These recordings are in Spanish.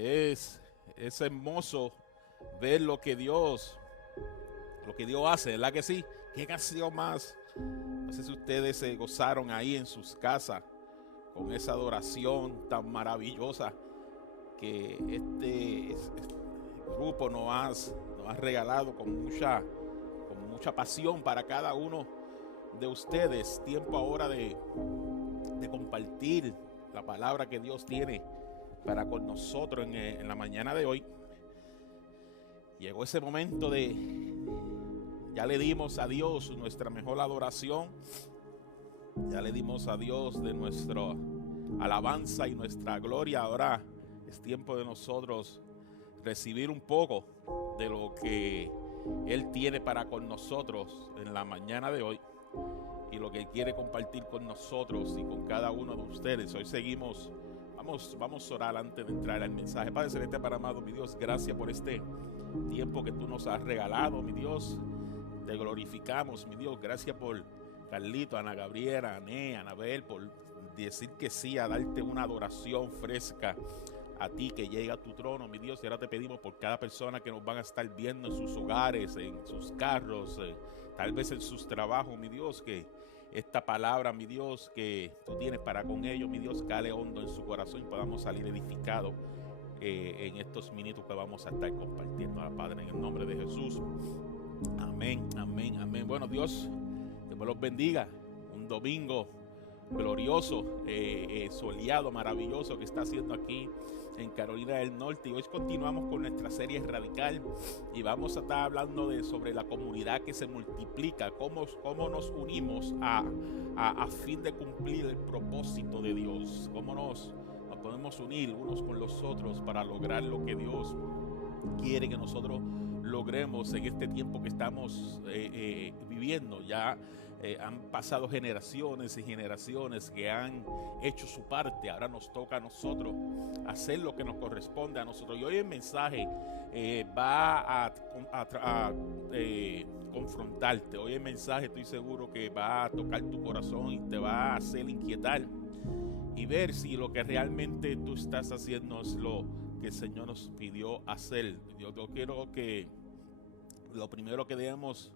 Es, es hermoso ver lo que Dios hace, ¿verdad que sí? Qué canción más. No sé si ustedes se gozaron ahí en sus casas con esa adoración tan maravillosa que este grupo nos ha regalado con mucha pasión para cada uno de ustedes. Tiempo ahora de compartir la palabra que Dios tiene para con nosotros en la mañana de hoy. Llegó ese momento ya le dimos a Dios nuestra mejor adoración, ya le dimos a Dios de nuestra alabanza y nuestra gloria. Ahora es tiempo de nosotros recibir un poco de lo que Él tiene para con nosotros en la mañana de hoy y lo que Él quiere compartir con nosotros y con cada uno de ustedes. Hoy seguimos. Vamos a orar antes de entrar al mensaje. Padre celeste, para amado, mi Dios, gracias por este tiempo que tú nos has regalado, mi Dios. Te glorificamos, mi Dios. Gracias por Carlito, Ana Gabriela, Ané, Anabel, por decir que sí, a darte una adoración fresca a ti que llega a tu trono, mi Dios. Y ahora te pedimos por cada persona que nos van a estar viendo en sus hogares, en sus carros, tal vez en sus trabajos, mi Dios, que esta palabra, mi Dios, que tú tienes para con ellos, mi Dios, cale hondo en su corazón y podamos salir edificados en estos minutos que vamos a estar compartiendo, Padre, en el nombre de Jesús. Amén, amén, amén. Bueno, Dios, Dios me los bendiga. Un domingo glorioso, soleado, maravilloso que está haciendo aquí en Carolina del Norte. Y hoy continuamos con nuestra serie Radical y vamos a estar hablando sobre la comunidad que se multiplica, cómo nos unimos a fin de cumplir el propósito de Dios, cómo nos podemos unir unos con los otros para lograr lo que Dios quiere que nosotros logremos en este tiempo que estamos viviendo. Ya han pasado generaciones y generaciones que han hecho su parte. Ahora nos toca a nosotros hacer lo que nos corresponde a nosotros. Y hoy el mensaje va a confrontarte. Hoy el mensaje estoy seguro que va a tocar tu corazón y te va a hacer inquietar y ver si lo que realmente tú estás haciendo es lo que el Señor nos pidió hacer. Yo quiero que lo primero que debemos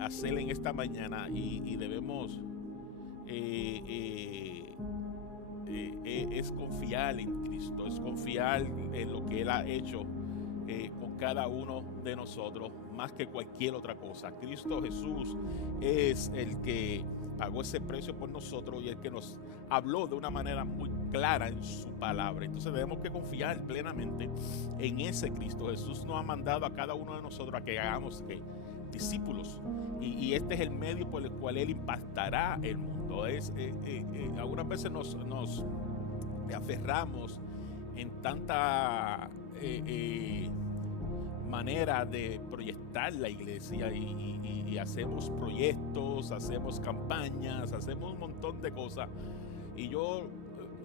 hacer en esta mañana y debemos es confiar en Cristo, es confiar en lo que Él ha hecho con cada uno de nosotros, más que cualquier otra cosa. Cristo Jesús es el que pagó ese precio por nosotros y el que nos habló de una manera muy clara en su palabra. Entonces debemos que confiar plenamente en ese Cristo. Jesús nos ha mandado a cada uno de nosotros a que hagamos discípulos y este es el medio por el cual Él impactará el mundo. Algunas veces nos aferramos en tanta manera de proyectar la iglesia y hacemos proyectos, hacemos campañas, hacemos un montón de cosas y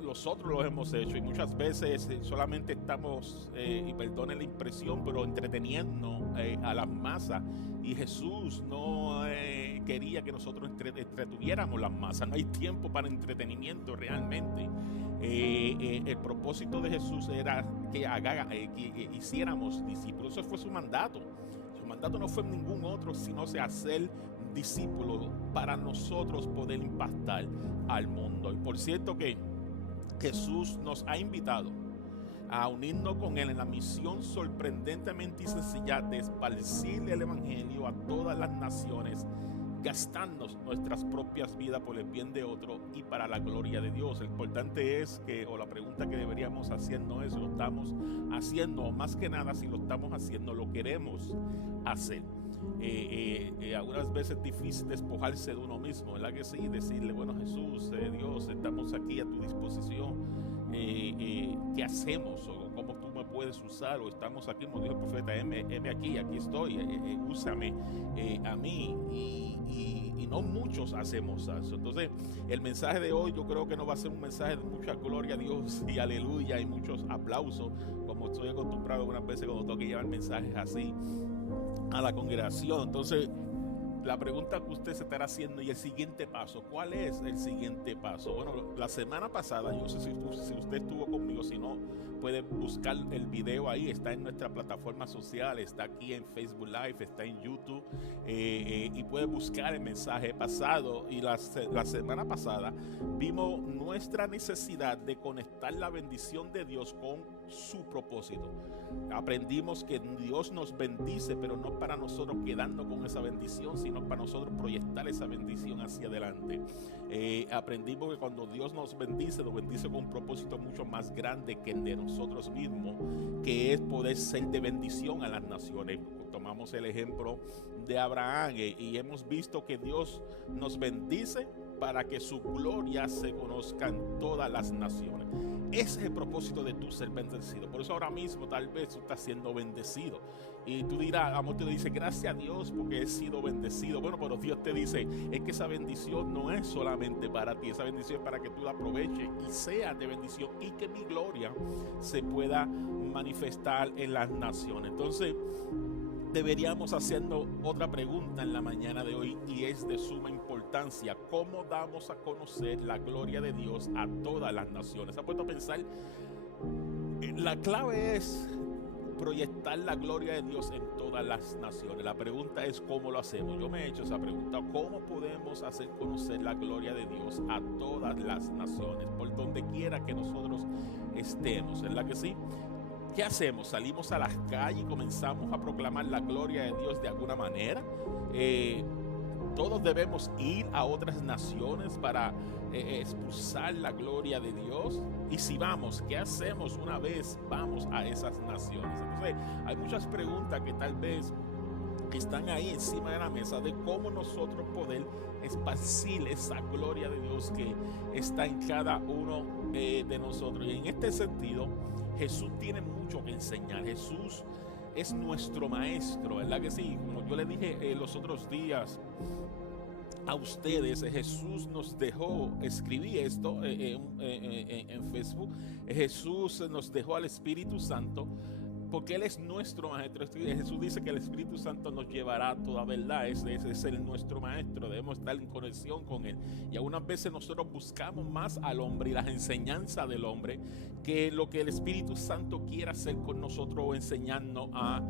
nosotros los hemos hecho y muchas veces solamente estamos, y perdonen la impresión, pero entreteniendo a las masas. Y Jesús no quería que nosotros entretuviéramos las masas. No hay tiempo para entretenimiento realmente. El propósito de Jesús era que hiciéramos discípulos. Eso fue su mandato. Su mandato no fue ningún otro, sino hacer discípulos para nosotros poder impactar al mundo. Y por cierto que Jesús nos ha invitado a unirnos con Él en la misión sorprendentemente y sencilla de esparcirle el Evangelio a todas las naciones, gastando nuestras propias vidas por el bien de otro y para la gloria de Dios. Lo importante es la pregunta que deberíamos hacernos es si lo estamos haciendo, o más que nada, si lo estamos haciendo, lo queremos hacer. Algunas veces es difícil despojarse de uno mismo, ¿verdad que sí? Decirle, bueno, Jesús, Dios, estamos aquí a tu disposición. ¿Qué hacemos? O cómo tú me puedes usar, o estamos aquí, como dijo el profeta, heme aquí estoy, úsame a mí, y no muchos hacemos eso. Entonces el mensaje de hoy yo creo que no va a ser un mensaje de mucha gloria a Dios y aleluya y muchos aplausos, como estoy acostumbrado algunas veces cuando tengo que llevar mensajes así a la congregación. Entonces la pregunta que usted se estará haciendo, y el siguiente paso, ¿cuál es el siguiente paso? Bueno, la semana pasada, yo no sé si usted estuvo conmigo, si no, puedes buscar el video ahí, está en nuestra plataforma social, está aquí en Facebook Live, está en YouTube, y puedes buscar el mensaje pasado. Y la semana pasada vimos nuestra necesidad de conectar la bendición de Dios con su propósito. Aprendimos que Dios nos bendice, pero no para nosotros quedarnos con esa bendición, sino para nosotros proyectar esa bendición hacia adelante. Aprendimos que cuando Dios nos bendice con un propósito mucho más grande que el de nosotros mismos, que es poder ser de bendición a las naciones. Tomamos el ejemplo de Abraham, y hemos visto que Dios nos bendice para que su gloria se conozca en todas las naciones. Ese es el propósito de tu ser bendecido. Por eso ahora mismo tal vez tú estás siendo bendecido. Y tú dirás, amor, te dice, gracias a Dios porque he sido bendecido. Bueno, pero Dios te dice, es que esa bendición no es solamente para ti. Esa bendición es para que tú la aproveches y sea de bendición, y que mi gloria se pueda manifestar en las naciones. Entonces, deberíamos hacernos otra pregunta en la mañana de hoy, y es de suma importancia: ¿cómo damos a conocer la gloria de Dios a todas las naciones? ¿Se ha puesto a pensar? La clave es proyectar la gloria de Dios en todas las naciones. La pregunta es ¿cómo lo hacemos? Yo me he hecho esa pregunta: ¿cómo podemos hacer conocer la gloria de Dios a todas las naciones, por donde quiera que nosotros estemos? ¿Verdad que sí? ¿Qué hacemos? ¿Salimos a las calles y comenzamos a proclamar la gloria de Dios de alguna manera? Todos debemos ir a otras naciones para expulsar la gloria de Dios. Y si vamos, ¿qué hacemos una vez vamos a esas naciones? Entonces, hay muchas preguntas que tal vez están ahí encima de la mesa, de cómo nosotros poder esparcir esa gloria de Dios que está en cada uno de nosotros. Y en este sentido, Jesús tiene mucho que enseñar. Jesús es nuestro maestro, ¿verdad que sí? Como yo le dije los otros días a ustedes, Jesús nos dejó, escribí esto en Facebook, Jesús nos dejó al Espíritu Santo porque Él es nuestro maestro. Jesús dice que el Espíritu Santo nos llevará a toda verdad. Ese es nuestro maestro, debemos estar en conexión con Él. Y algunas veces nosotros buscamos más al hombre y las enseñanzas del hombre que lo que el Espíritu Santo quiera hacer con nosotros o enseñarnos a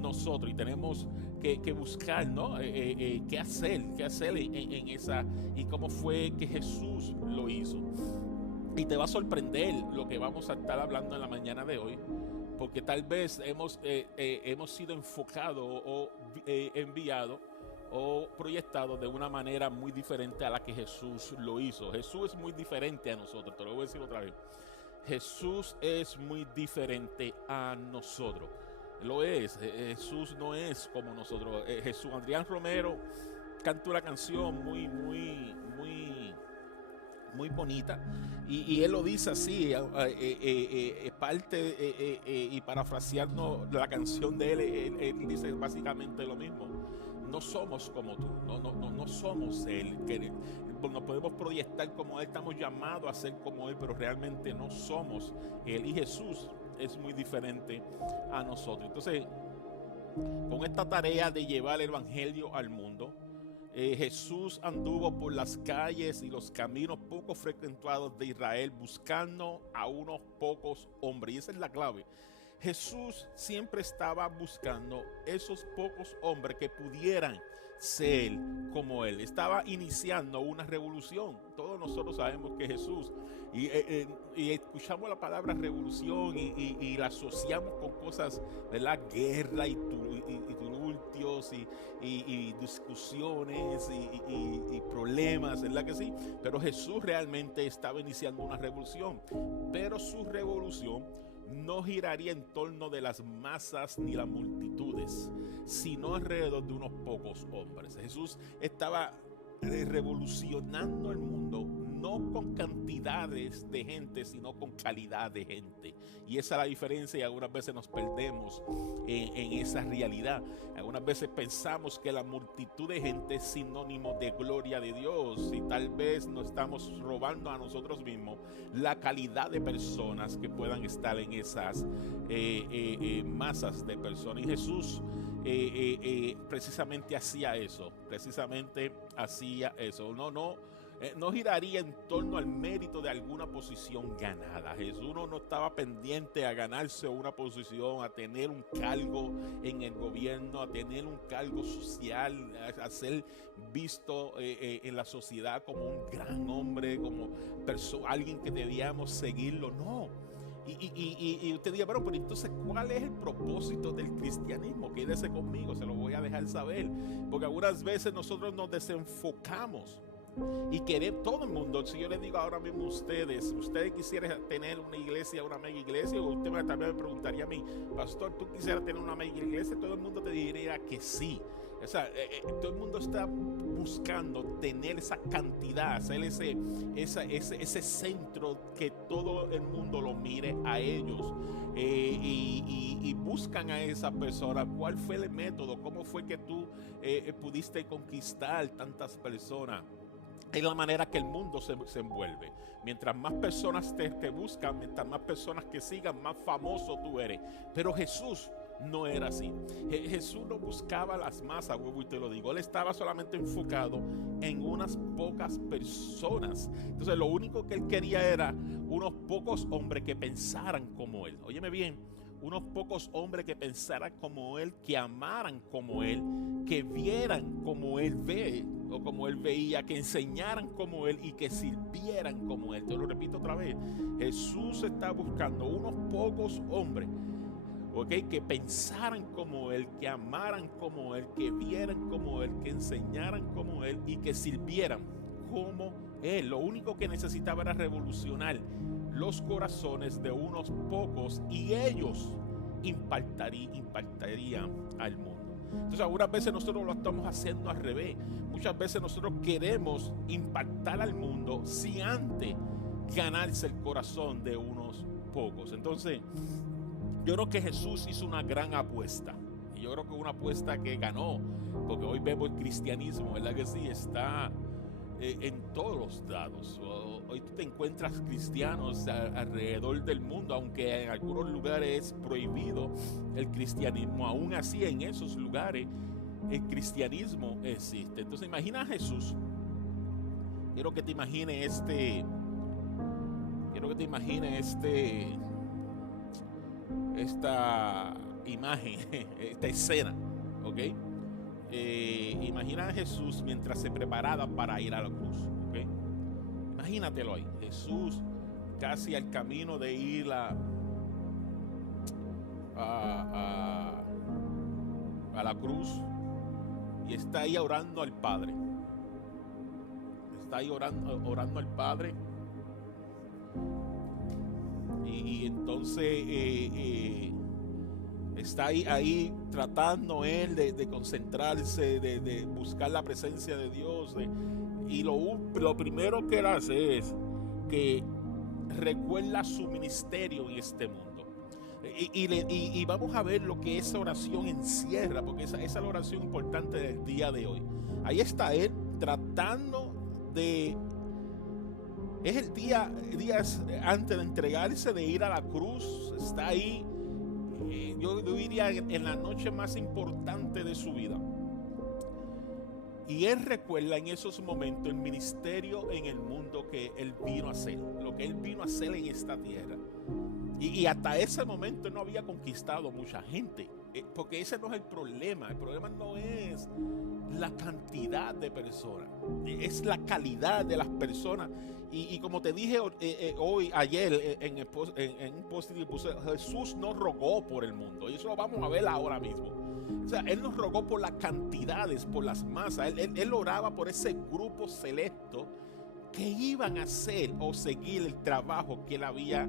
nosotros. Y tenemos que buscar, ¿no? qué hacer en esa, y cómo fue que Jesús lo hizo. Y te va a sorprender lo que vamos a estar hablando en la mañana de hoy, porque tal vez hemos sido enfocados o enviados o proyectados de una manera muy diferente a la que Jesús lo hizo. Jesús es muy diferente a nosotros, te lo voy a decir otra vez. Jesús es muy diferente a nosotros. Lo es. Jesús no es como nosotros. Jesús, Adrián Romero canta una canción muy bonita, y él lo dice así, parte y parafraseando la canción de él dice básicamente lo mismo: no somos como tú, no somos él, que nos podemos proyectar como él, estamos llamados a ser como él, pero realmente no somos él. Y Jesús es muy diferente a nosotros. Entonces, con esta tarea de llevar el evangelio al mundo, Jesús anduvo por las calles y los caminos poco frecuentados de Israel buscando a unos pocos hombres. Y esa es la clave. Jesús siempre estaba buscando esos pocos hombres que pudieran ser como Él. Estaba iniciando una revolución. Todos nosotros sabemos que Jesús, y escuchamos la palabra revolución y la asociamos con cosas de la guerra y tumultos y discusiones y problemas, ¿verdad que sí? Pero Jesús realmente estaba iniciando una revolución, pero su revolución no giraría en torno de las masas ni las multitudes, sino alrededor de unos pocos hombres. Jesús estaba revolucionando el mundo, no con cantidades de gente, sino con calidad de gente. Y esa es la diferencia, y algunas veces nos perdemos en esa realidad. Algunas veces pensamos que la multitud de gente es sinónimo de gloria de Dios, y tal vez nos estamos robando a nosotros mismos la calidad de personas que puedan estar en esas masas de personas. Y Jesús precisamente hacía eso, no giraría en torno al mérito de alguna posición ganada. Jesús no estaba pendiente a ganarse una posición, a tener un cargo en el gobierno, a tener un cargo social, a ser visto en la sociedad como un gran hombre, como alguien que debíamos seguirlo. No. Y usted diga, pero entonces, ¿cuál es el propósito del cristianismo? Quédese conmigo, se lo voy a dejar saber. Porque algunas veces nosotros nos desenfocamos y queremos, todo el mundo, si yo les digo ahora mismo a ustedes quisieran tener una iglesia, una mega iglesia, o usted también me preguntaría a mí, pastor, ¿tú quisieras tener una mega iglesia? Todo el mundo te diría que sí. O sea, todo el mundo está buscando tener esa cantidad, hacer ese centro que todo el mundo lo mire a ellos, y buscan a esa persona. ¿Cuál fue el método? ¿Cómo fue que tú pudiste conquistar tantas personas? Es la manera que el mundo se envuelve. Mientras más personas te buscan, mientras más personas que sigan, más famoso tú eres. Pero Jesús no era así. Jesús no buscaba las masas, huevo, y te lo digo. Él estaba solamente enfocado en unas pocas personas. Entonces lo único que él quería era unos pocos hombres que pensaran como él. Óyeme bien, unos pocos hombres que pensaran como él, que amaran como él, que vieran como él ve o como él veía, que enseñaran como él y que sirvieran como él. Te lo repito otra vez, Jesús está buscando unos pocos hombres, ¿okay?, que pensaran como él, que amaran como él, que vieran como él, que enseñaran como él y que sirvieran como él. Lo único que necesitaba era revolucionar los corazones de unos pocos y ellos impactarían al mundo. Entonces algunas veces nosotros lo estamos haciendo al revés. Muchas veces nosotros queremos impactar al mundo sin antes ganarse el corazón de unos pocos. Entonces yo creo que Jesús hizo una gran apuesta. Y yo creo que una apuesta que ganó. Porque hoy vemos el cristianismo, ¿verdad que sí? Está en todos los lados. Hoy tú te encuentras cristianos alrededor del mundo, aunque en algunos lugares es prohibido el cristianismo. Aún así, en esos lugares el cristianismo existe. Entonces imagina a Jesús. Quiero que te imagines esta imagen, esta escena, ¿ok? Imagina a Jesús mientras se preparaba para ir a la cruz, ¿ok? Imagínatelo ahí, Jesús casi al camino de ir a la cruz, y está ahí orando al Padre. Está ahí orando al Padre. Y entonces está ahí tratando él de concentrarse, de buscar la presencia de Dios. Y lo primero que él hace es que recuerda su ministerio en este mundo. Y vamos a ver lo que esa oración encierra, porque esa es la oración importante del día de hoy. Ahí está él tratando de... Es el día antes de entregarse, de ir a la cruz. Está ahí, yo diría, en la noche más importante de su vida. Y él recuerda en esos momentos el ministerio en el mundo que él vino a hacer, lo que él vino a hacer en esta tierra. Y hasta ese momento él no había conquistado mucha gente, porque ese no es el problema. El problema no es la cantidad de personas, es la calidad de las personas. Y como te dije ayer en un post que puse, Jesús no rogó por el mundo, y eso lo vamos a ver ahora mismo. O sea, él nos rogó por las cantidades, por las masas. Él oraba por ese grupo selecto que iban a hacer o seguir el trabajo que él había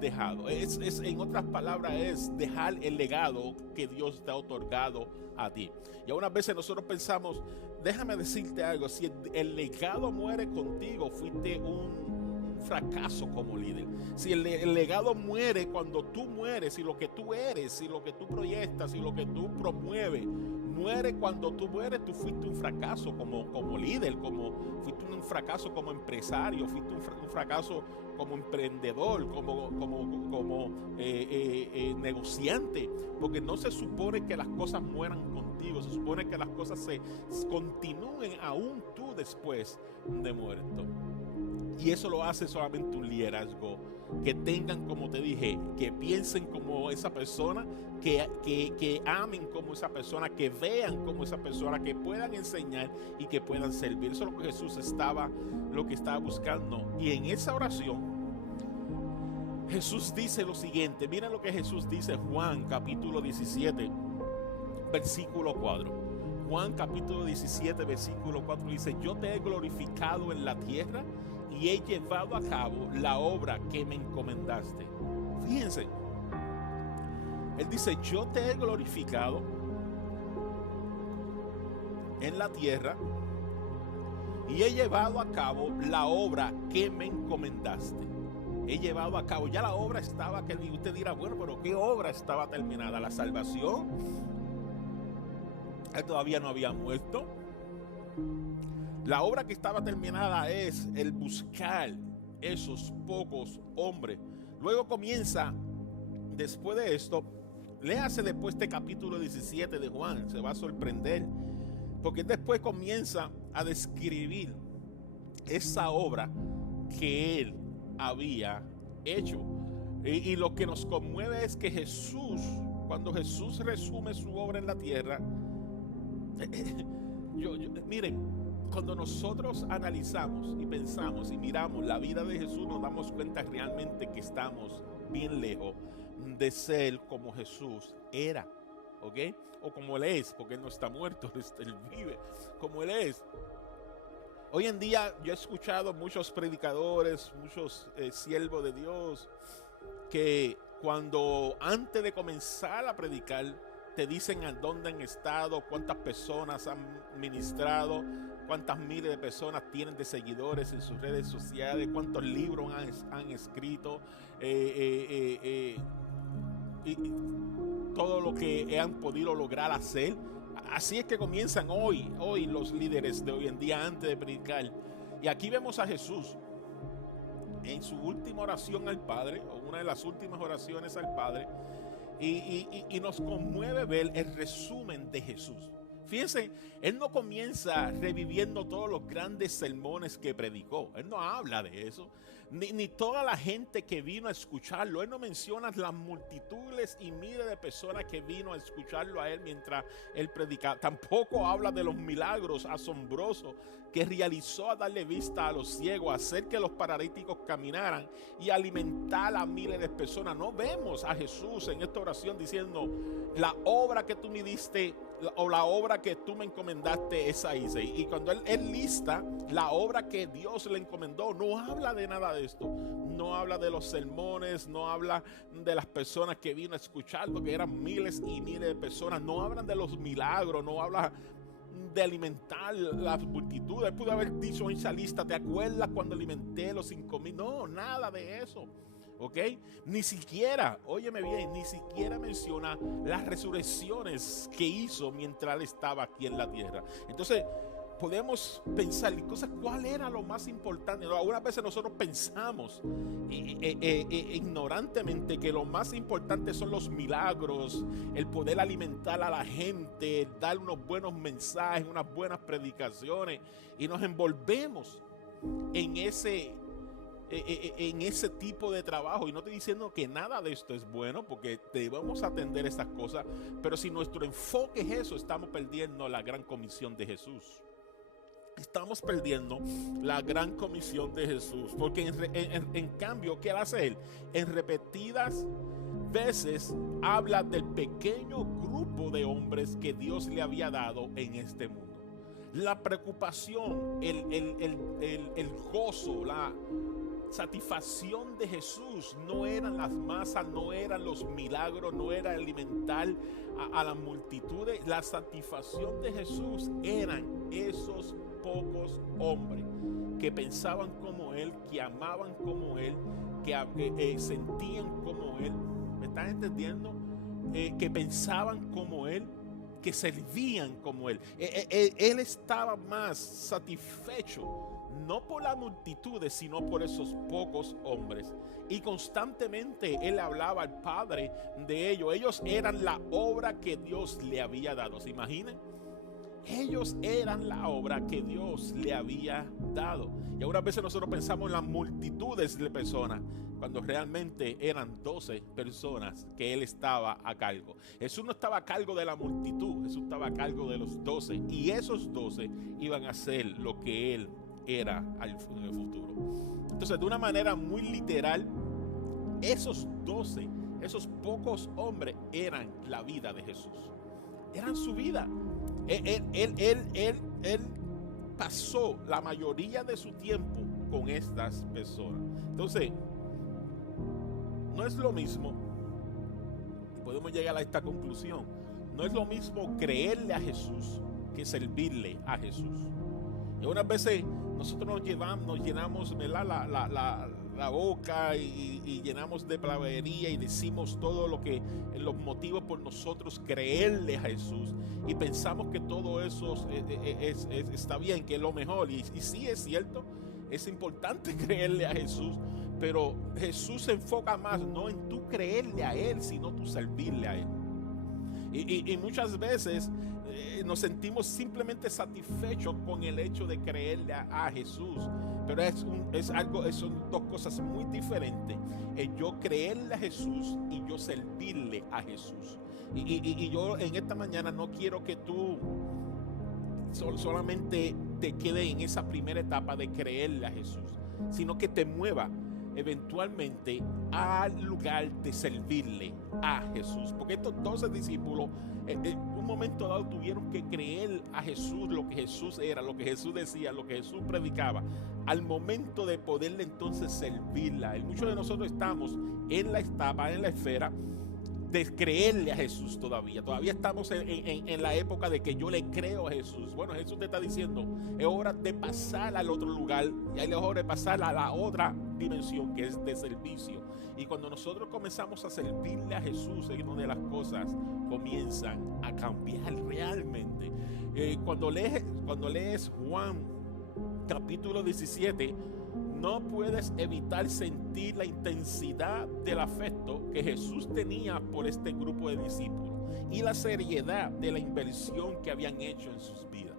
dejado. En otras palabras, es dejar el legado que Dios te ha otorgado a ti. Y algunas veces nosotros pensamos, déjame decirte algo, si el legado muere contigo, fuiste un fracaso como líder. Si el legado muere cuando tú mueres, y lo que tú eres, y lo que tú proyectas, y lo que tú promueves muere. Cuando tú mueres, tú fuiste un fracaso como líder, fuiste un fracaso como empresario, fuiste un fracaso como emprendedor, como negociante, porque no se supone que las cosas mueran contigo, se supone que las cosas se continúen aún tú después de muerto. Y eso lo hace solamente un liderazgo, que tengan, como te dije, que piensen como esa persona, que amen como esa persona, que vean como esa persona, que puedan enseñar y que puedan servir. Eso es lo que Jesús estaba buscando. Y en esa oración, Jesús dice lo siguiente. Miren lo que Jesús dice, Juan capítulo 17, versículo 4. Juan capítulo 17, versículo 4 dice: yo te he glorificado en la tierra y he llevado a cabo la obra que me encomendaste. Fíjense, Él dice: yo te he glorificado en la tierra y he llevado a cabo la obra que me encomendaste. He llevado a cabo, ya la obra estaba, que usted dirá, bueno, pero ¿qué obra estaba terminada? La salvación. Él todavía no había muerto. La obra que estaba terminada es el buscar esos pocos hombres. Luego comienza, después de esto, léase después este capítulo 17 de Juan, se va a sorprender, porque después comienza a describir esa obra que él había hecho. Y lo que nos conmueve es que Jesús, cuando Jesús resume su obra en la tierra, miren, cuando nosotros analizamos y pensamos y miramos la vida de Jesús, nos damos cuenta realmente que estamos bien lejos de ser como Jesús era, ¿ok? O como Él es, porque Él no está muerto, Él vive como Él es. Hoy en día yo he escuchado muchos predicadores, muchos siervos de Dios, que cuando antes de comenzar a predicar te dicen a dónde han estado, cuántas personas han ministrado, cuántas miles de personas tienen de seguidores en sus redes sociales, cuántos libros han escrito, y todo lo que han podido lograr hacer. Así es que comienzan hoy los líderes de hoy en día antes de predicar. Y aquí vemos a Jesús en su última oración al Padre, o una de las últimas oraciones al Padre, y nos conmueve ver el resumen de Jesús. Fíjense, Él no comienza reviviendo todos los grandes sermones que predicó. Él no habla de eso. Ni toda la gente que vino a escucharlo. Él no menciona las multitudes y miles de personas que vino a escucharlo a Él mientras Él predicaba. Tampoco habla de los milagros asombrosos que realizó a darle vista a los ciegos, hacer que los paralíticos caminaran y alimentar a miles de personas. No vemos a Jesús en esta oración diciendo: la obra que tú me diste o la obra que tú me encomendaste, esa hice. Y cuando él lista la obra que Dios le encomendó, no habla de nada de esto. No habla de los sermones, no habla de las personas que vino a escucharlo, que eran miles y miles de personas. No hablan de los milagros, no habla de alimentar las multitudes. Pude haber dicho en esa lista: ¿te acuerdas cuando alimenté los 5,000? No, nada de eso. ¿Ok? Ni siquiera, óyeme bien, ni siquiera menciona las resurrecciones que hizo mientras él estaba aquí en la tierra. Entonces podemos pensar, ¿cuál era lo más importante? Algunas veces nosotros pensamos ignorantemente que lo más importante son los milagros, el poder alimentar a la gente, dar unos buenos mensajes, unas buenas predicaciones, y nos envolvemos en ese tipo de trabajo. Y no estoy diciendo que nada de esto es bueno, porque debemos atender estas cosas, pero si nuestro enfoque es eso, estamos perdiendo la gran comisión de Jesús. Estamos perdiendo la gran comisión de Jesús, porque en cambio, ¿qué hace Él? En repetidas veces habla del pequeño grupo de hombres que Dios le había dado en este mundo. La preocupación, el gozo, la satisfacción de Jesús no eran las masas, no eran los milagros, no era alimentar a las multitudes. La satisfacción de Jesús eran esos pocos hombres que pensaban como Él, que amaban como Él, que sentían como Él. ¿Me están entendiendo? Que pensaban como Él, que servían como él. Él estaba más satisfecho no por las multitudes, sino por esos pocos hombres. Y constantemente él hablaba al Padre de ellos. Ellos eran la obra que Dios le había dado. ¿Se imaginan? Ellos eran la obra que Dios le había dado. Y algunas veces nosotros pensamos en las multitudes de personas, cuando realmente eran 12 personas que él estaba a cargo. Jesús no estaba a cargo de la multitud, Jesús estaba a cargo de los 12. Y esos 12 iban a hacer lo que él era en el futuro. Entonces, de una manera muy literal, esos 12, esos pocos hombres eran la vida de Jesús. Eran su vida. Él pasó la mayoría de su tiempo con estas personas. Entonces, no es lo mismo, y podemos llegar a esta conclusión, no es lo mismo creerle a Jesús que servirle a Jesús. Y algunas veces nosotros nos llenamos, ¿verdad?, la boca y llenamos de palabrería y decimos todo lo que, los motivos por nosotros creerle a Jesús, y pensamos que todo eso está bien, que es lo mejor, y sí es cierto, es importante creerle a Jesús, pero Jesús se enfoca más no en tú creerle a Él, sino tú servirle a Él. Y muchas veces nos sentimos simplemente satisfechos con el hecho de creerle a Jesús, pero son dos cosas muy diferentes. Yo creerle a Jesús y yo servirle a Jesús. Y yo en esta mañana no quiero que tú solamente te quedes en esa primera etapa de creerle a Jesús, sino que te mueva eventualmente al lugar de servirle a Jesús. Porque estos 12 discípulos en un momento dado tuvieron que creer a Jesús, lo que Jesús era, lo que Jesús decía, lo que Jesús predicaba, al momento de poderle entonces servirle a Él. Muchos de nosotros estamos en la etapa, en la esfera de creerle a Jesús todavía estamos en la época de que yo le creo a Jesús. Bueno, Jesús te está diciendo, es hora de pasar al otro lugar, y es hora de pasar a la otra dimensión, que es de servicio. Y cuando nosotros comenzamos a servirle a Jesús, es donde las cosas comienzan a cambiar realmente. Cuando lees Juan capítulo 17, no puedes evitar sentir la intensidad del afecto que Jesús tenía por este grupo de discípulos y la seriedad de la inversión que habían hecho en sus vidas.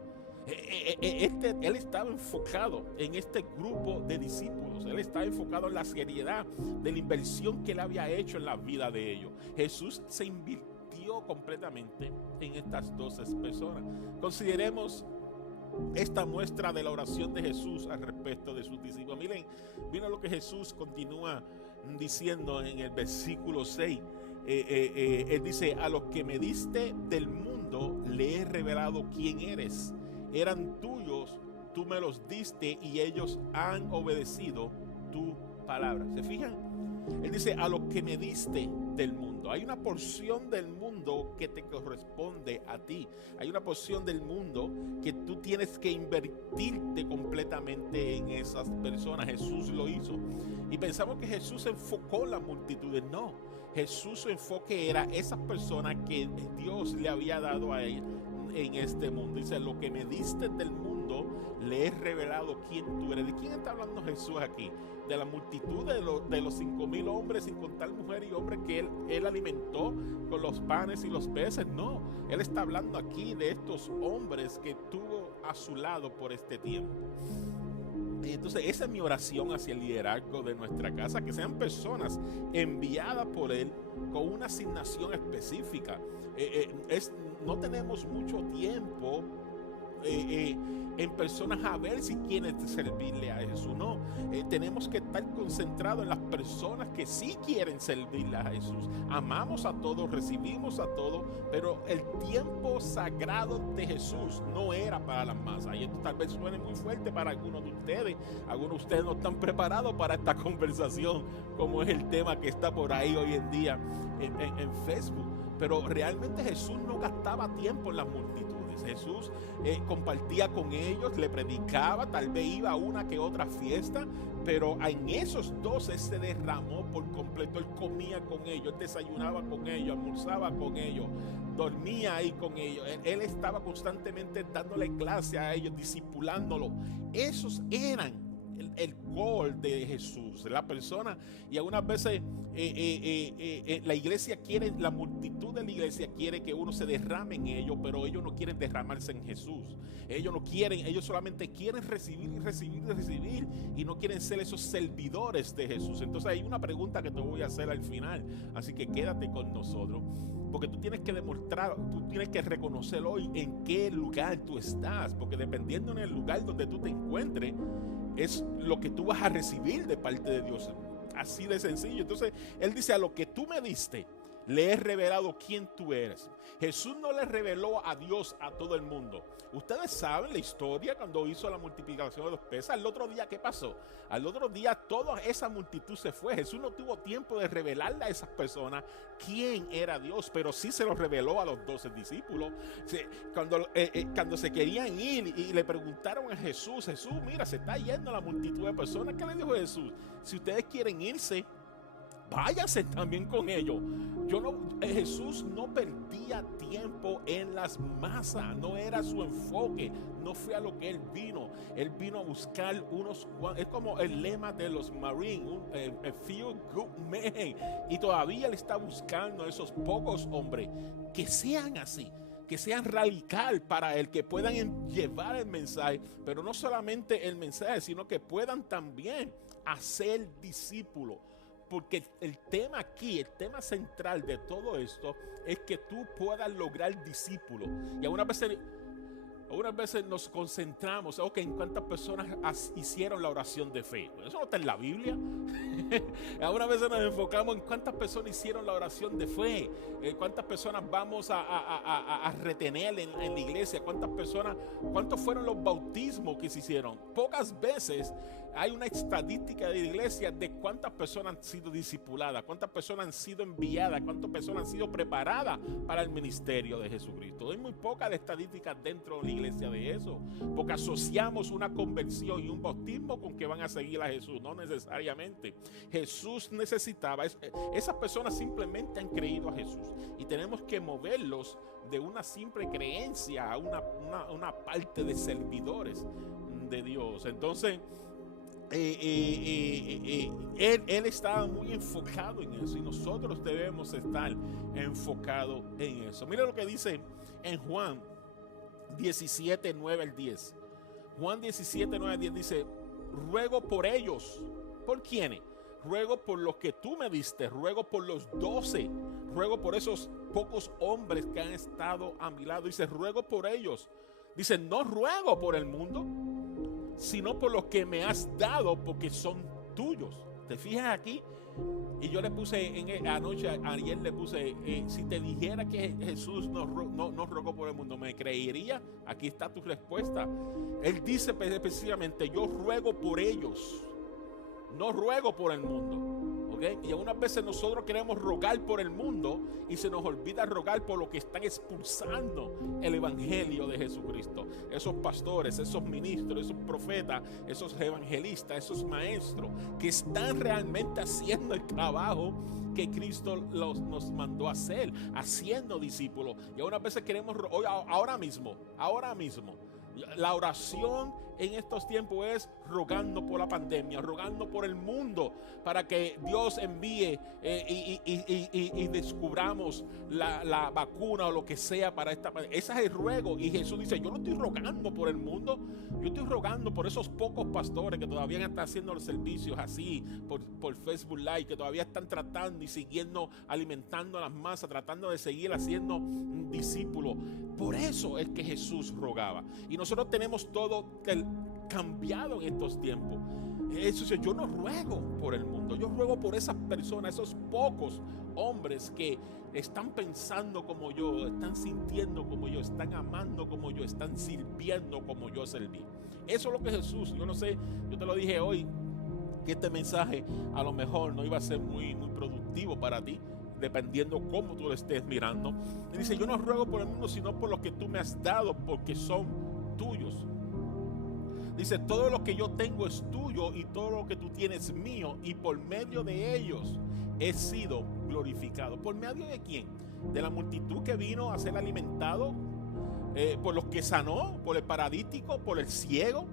Él estaba enfocado en este grupo de discípulos. Él estaba enfocado en la seriedad de la inversión que él había hecho en la vida de ellos. Jesús se invirtió completamente en estas 12 personas. Consideremos esta muestra de la oración de Jesús al respecto de sus discípulos. Miren lo que Jesús continúa diciendo en el versículo 6. Él dice: a los que me diste del mundo le he revelado quién eres. Eran tuyos, tú me los diste y ellos han obedecido tu palabra. ¿Se fijan? Él dice: a los que me diste del mundo. Hay una porción del mundo que te corresponde a ti. Hay una porción del mundo que tú tienes que invertirte completamente en esas personas. Jesús lo hizo. Y pensamos que Jesús enfocó las multitudes. No. Jesús, su enfoque era esas personas que Dios le había dado a él en este mundo. Dice: lo que me diste del mundo le he revelado quién tú eres. ¿De quién está hablando Jesús aquí? De la multitud de los 5,000 hombres, sin contar mujeres y hombres, que él alimentó con los panes y los peces. No, él está hablando aquí de estos hombres que tuvo a su lado por este tiempo. Y entonces esa es mi oración hacia el liderazgo de nuestra casa, que sean personas enviadas por él con una asignación específica. No tenemos mucho tiempo en personas a ver si quieren servirle a Jesús. No, tenemos que estar concentrados en las personas que sí quieren servirle a Jesús. Amamos a todos, recibimos a todos, pero el tiempo sagrado de Jesús no era para las masas. Y esto tal vez suene muy fuerte para algunos de ustedes. Algunos de ustedes no están preparados para esta conversación, como es el tema que está por ahí hoy en día en Facebook. pero realmente Jesús no gastaba tiempo en las multitudes. Jesús compartía con ellos, le predicaba, tal vez iba a una que otra fiesta, pero en esos 12 se derramó por completo. Él comía con ellos, él desayunaba con ellos, almorzaba con ellos, dormía ahí con ellos. Él estaba constantemente dándole clase a ellos, discipulándolo. Esos eran el gol de Jesús, la persona. Y algunas veces la iglesia quiere, la multitud de la iglesia quiere que uno se derrame en ellos, pero ellos no quieren derramarse en Jesús. Ellos no quieren, ellos solamente quieren recibir y recibir y recibir, y no quieren ser esos servidores de Jesús. Entonces hay una pregunta que te voy a hacer al final, así que quédate con nosotros, porque tú tienes que demostrar, tú tienes que reconocer hoy en qué lugar tú estás, porque dependiendo en el lugar donde tú te encuentres, es lo que tú vas a recibir de parte de Dios. Así de sencillo. Entonces él dice: a lo que tú me diste le he revelado quién tú eres. Jesús no le reveló a Dios a todo el mundo. Ustedes saben la historia cuando hizo la multiplicación de los peces. Al otro día, ¿qué pasó? Al otro día toda esa multitud se fue. Jesús no tuvo tiempo de revelarle a esas personas quién era Dios, pero sí se lo reveló a los 12 discípulos. Cuando se querían ir y le preguntaron a Jesús: Jesús, mira, se está yendo la multitud de personas. ¿Qué le dijo Jesús? Si ustedes quieren irse, váyanse también con ellos. Jesús no perdía tiempo en las masas, no era su enfoque, no fue a lo que él vino. Él vino a buscar es como el lema de los Marines, a few good men, y todavía él está buscando a esos pocos hombres que sean así, que sean radical para él, que puedan llevar el mensaje, pero no solamente el mensaje, sino que puedan también hacer discípulos. Porque el tema aquí, el tema central de todo esto es que tú puedas lograr discípulos. Y algunas veces nos concentramos, en cuántas personas hicieron la oración de fe. Eso no está en la Biblia. Algunas veces nos enfocamos en cuántas personas hicieron la oración de fe, cuántas personas vamos a retener en la iglesia, cuántos fueron los bautismos que se hicieron. Pocas veces hay una estadística de la iglesia de cuántas personas han sido discipuladas, cuántas personas han sido enviadas, cuántas personas han sido preparadas para el ministerio de Jesucristo. Hay muy pocas estadísticas dentro de la iglesia de eso, porque asociamos una conversión y un bautismo con que van a seguir a Jesús. No necesariamente. Jesús necesitaba, esas personas simplemente han creído a Jesús, y tenemos que moverlos de una simple creencia a una parte de servidores de Dios. Entonces él estaba muy enfocado en eso, y nosotros debemos estar enfocados en eso. Mira lo que dice en Juan 17, 9 al 10. Juan 17, 9 al 10 dice: ruego por ellos. ¿Por quiénes? Ruego por los que tú me diste, ruego por los 12, ruego por esos pocos hombres que han estado a mi lado. Dice: ruego por ellos. Dice: no ruego por el mundo, sino por los que me has dado, porque son tuyos. ¿Te fijas aquí? Y yo le puse ayer le puse, si te dijera que Jesús no rogó por el mundo, ¿me creería? Aquí está tu respuesta. Él dice específicamente: yo ruego por ellos, no ruego por el mundo. ¿Okay? Y algunas veces nosotros queremos rogar por el mundo y se nos olvida rogar por los que están expulsando el evangelio de Jesucristo. Esos pastores, esos ministros, esos profetas, esos evangelistas, esos maestros que están realmente haciendo el trabajo que Cristo nos mandó a hacer, haciendo discípulos. Y algunas veces queremos, ahora mismo, la oración en estos tiempos es rogando por la pandemia, rogando por el mundo, para que Dios envíe y descubramos la vacuna o lo que sea para esta pandemia. Ese es el ruego. Y Jesús dice: yo no estoy rogando por el mundo, yo estoy rogando por esos pocos pastores que todavía están haciendo los servicios así por Facebook Live, que todavía están tratando y siguiendo alimentando a las masas, tratando de seguir haciendo discípulos. Por eso es que Jesús rogaba. Y nosotros tenemos todo cambiado en estos tiempos. Yo no ruego por el mundo, yo ruego por esas personas, esos pocos hombres que están pensando como yo, están sintiendo como yo, están amando como yo, están sirviendo como yo serví. Eso es lo que Jesús, yo no sé, yo te lo dije hoy, que este mensaje a lo mejor no iba a ser muy productivo para ti. dependiendo cómo tú lo estés mirando. Y dice, yo no ruego por el mundo, sino por los que tú me has dado, porque son tuyos. Dice, todo lo que yo tengo es tuyo y todo lo que tú tienes es mío, y por medio de ellos he sido glorificado. ¿Por medio de quién? De la multitud que vino a ser alimentado, por los que sanó, por el paralítico, por el ciego,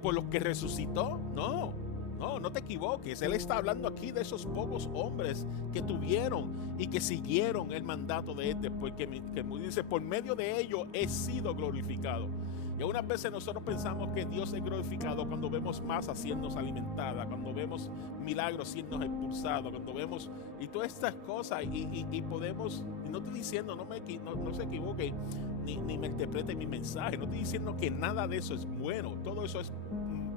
por los que resucitó. No te equivoques. Él está hablando aquí de esos pocos hombres que tuvieron y que siguieron el mandato de él, porque dice, por medio de ellos he sido glorificado. Y algunas veces nosotros pensamos que Dios es glorificado cuando vemos masas siendo alimentadas, cuando vemos milagros siendo expulsados, cuando vemos y todas estas cosas, y podemos, y no estoy diciendo, no se equivoque, ni me interprete mi mensaje, no estoy diciendo que nada de eso es bueno, todo eso es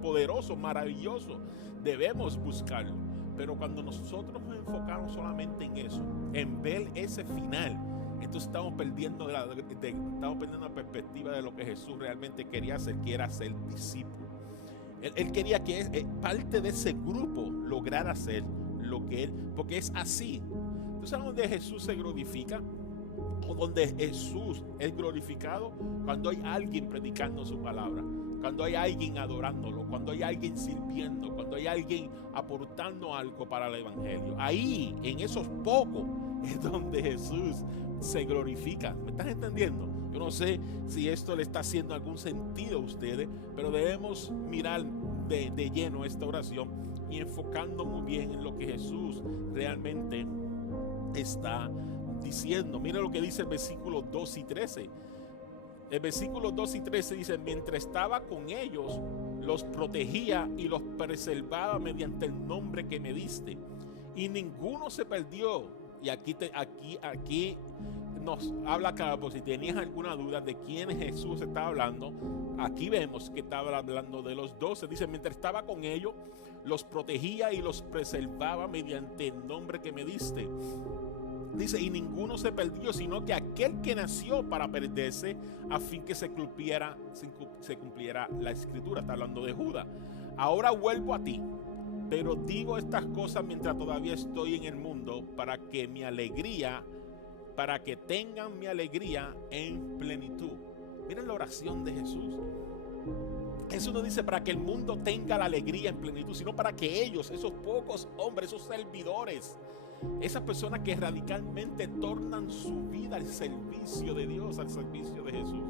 poderoso, maravilloso, debemos buscarlo, pero cuando nosotros nos enfocamos solamente en eso, en ver ese final, entonces estamos perdiendo la perspectiva de lo que Jesús realmente quería hacer, que era ser discípulo. Él quería que parte de ese grupo lograra hacer lo que él, porque es así. ¿Tú sabes dónde Jesús se glorifica? O donde Jesús es glorificado, cuando hay alguien predicando su palabra, cuando hay alguien adorándolo, cuando hay alguien sirviendo, cuando hay alguien aportando algo para el evangelio. Ahí, en esos pocos, es donde Jesús se glorifica. ¿Me estás entendiendo? Yo no sé si esto le está haciendo algún sentido a ustedes, pero debemos mirar de lleno esta oración y enfocando muy bien en lo que Jesús realmente está diciendo. Mira lo que dice el versículo 2 y 13. El versículo 2 y 13 dice, mientras estaba con ellos, los protegía y los preservaba mediante el nombre que me diste, y ninguno se perdió. Y aquí nos habla claro, por si tenías alguna duda de quién Jesús estaba hablando. Aquí vemos que estaba hablando de los 12. Dice, mientras estaba con ellos, los protegía y los preservaba mediante el nombre que me diste. Dice, y ninguno se perdió, sino que aquel que nació para perderse, a fin que se cumpliera la escritura. Está hablando de Judas. Ahora vuelvo a ti, pero digo estas cosas mientras todavía estoy en el mundo, para que tengan mi alegría en plenitud. Miren la oración de Jesús. Jesús no dice para que el mundo tenga la alegría en plenitud, sino para que ellos, esos pocos hombres, esos servidores, esas personas que radicalmente tornan su vida al servicio de Dios, al servicio de Jesús.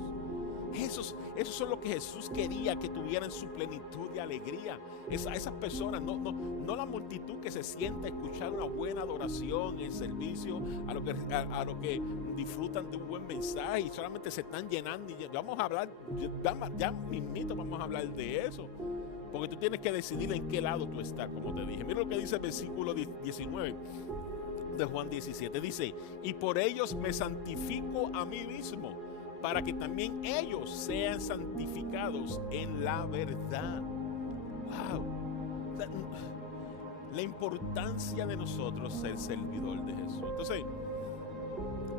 Esos son lo que Jesús quería que tuvieran su plenitud de alegría. Esas personas, no la multitud que se sienta a escuchar una buena adoración en servicio, a lo que disfrutan de un buen mensaje y solamente se están llenando. Y vamos a hablar, ya mismito vamos a hablar de eso. Porque tú tienes que decidir en qué lado tú estás, como te dije. Mira lo que dice el versículo 19 de Juan 17. Dice, y por ellos me santifico a mí mismo, para que también ellos sean santificados en la verdad. Wow. La importancia de nosotros ser servidor de Jesús. Entonces,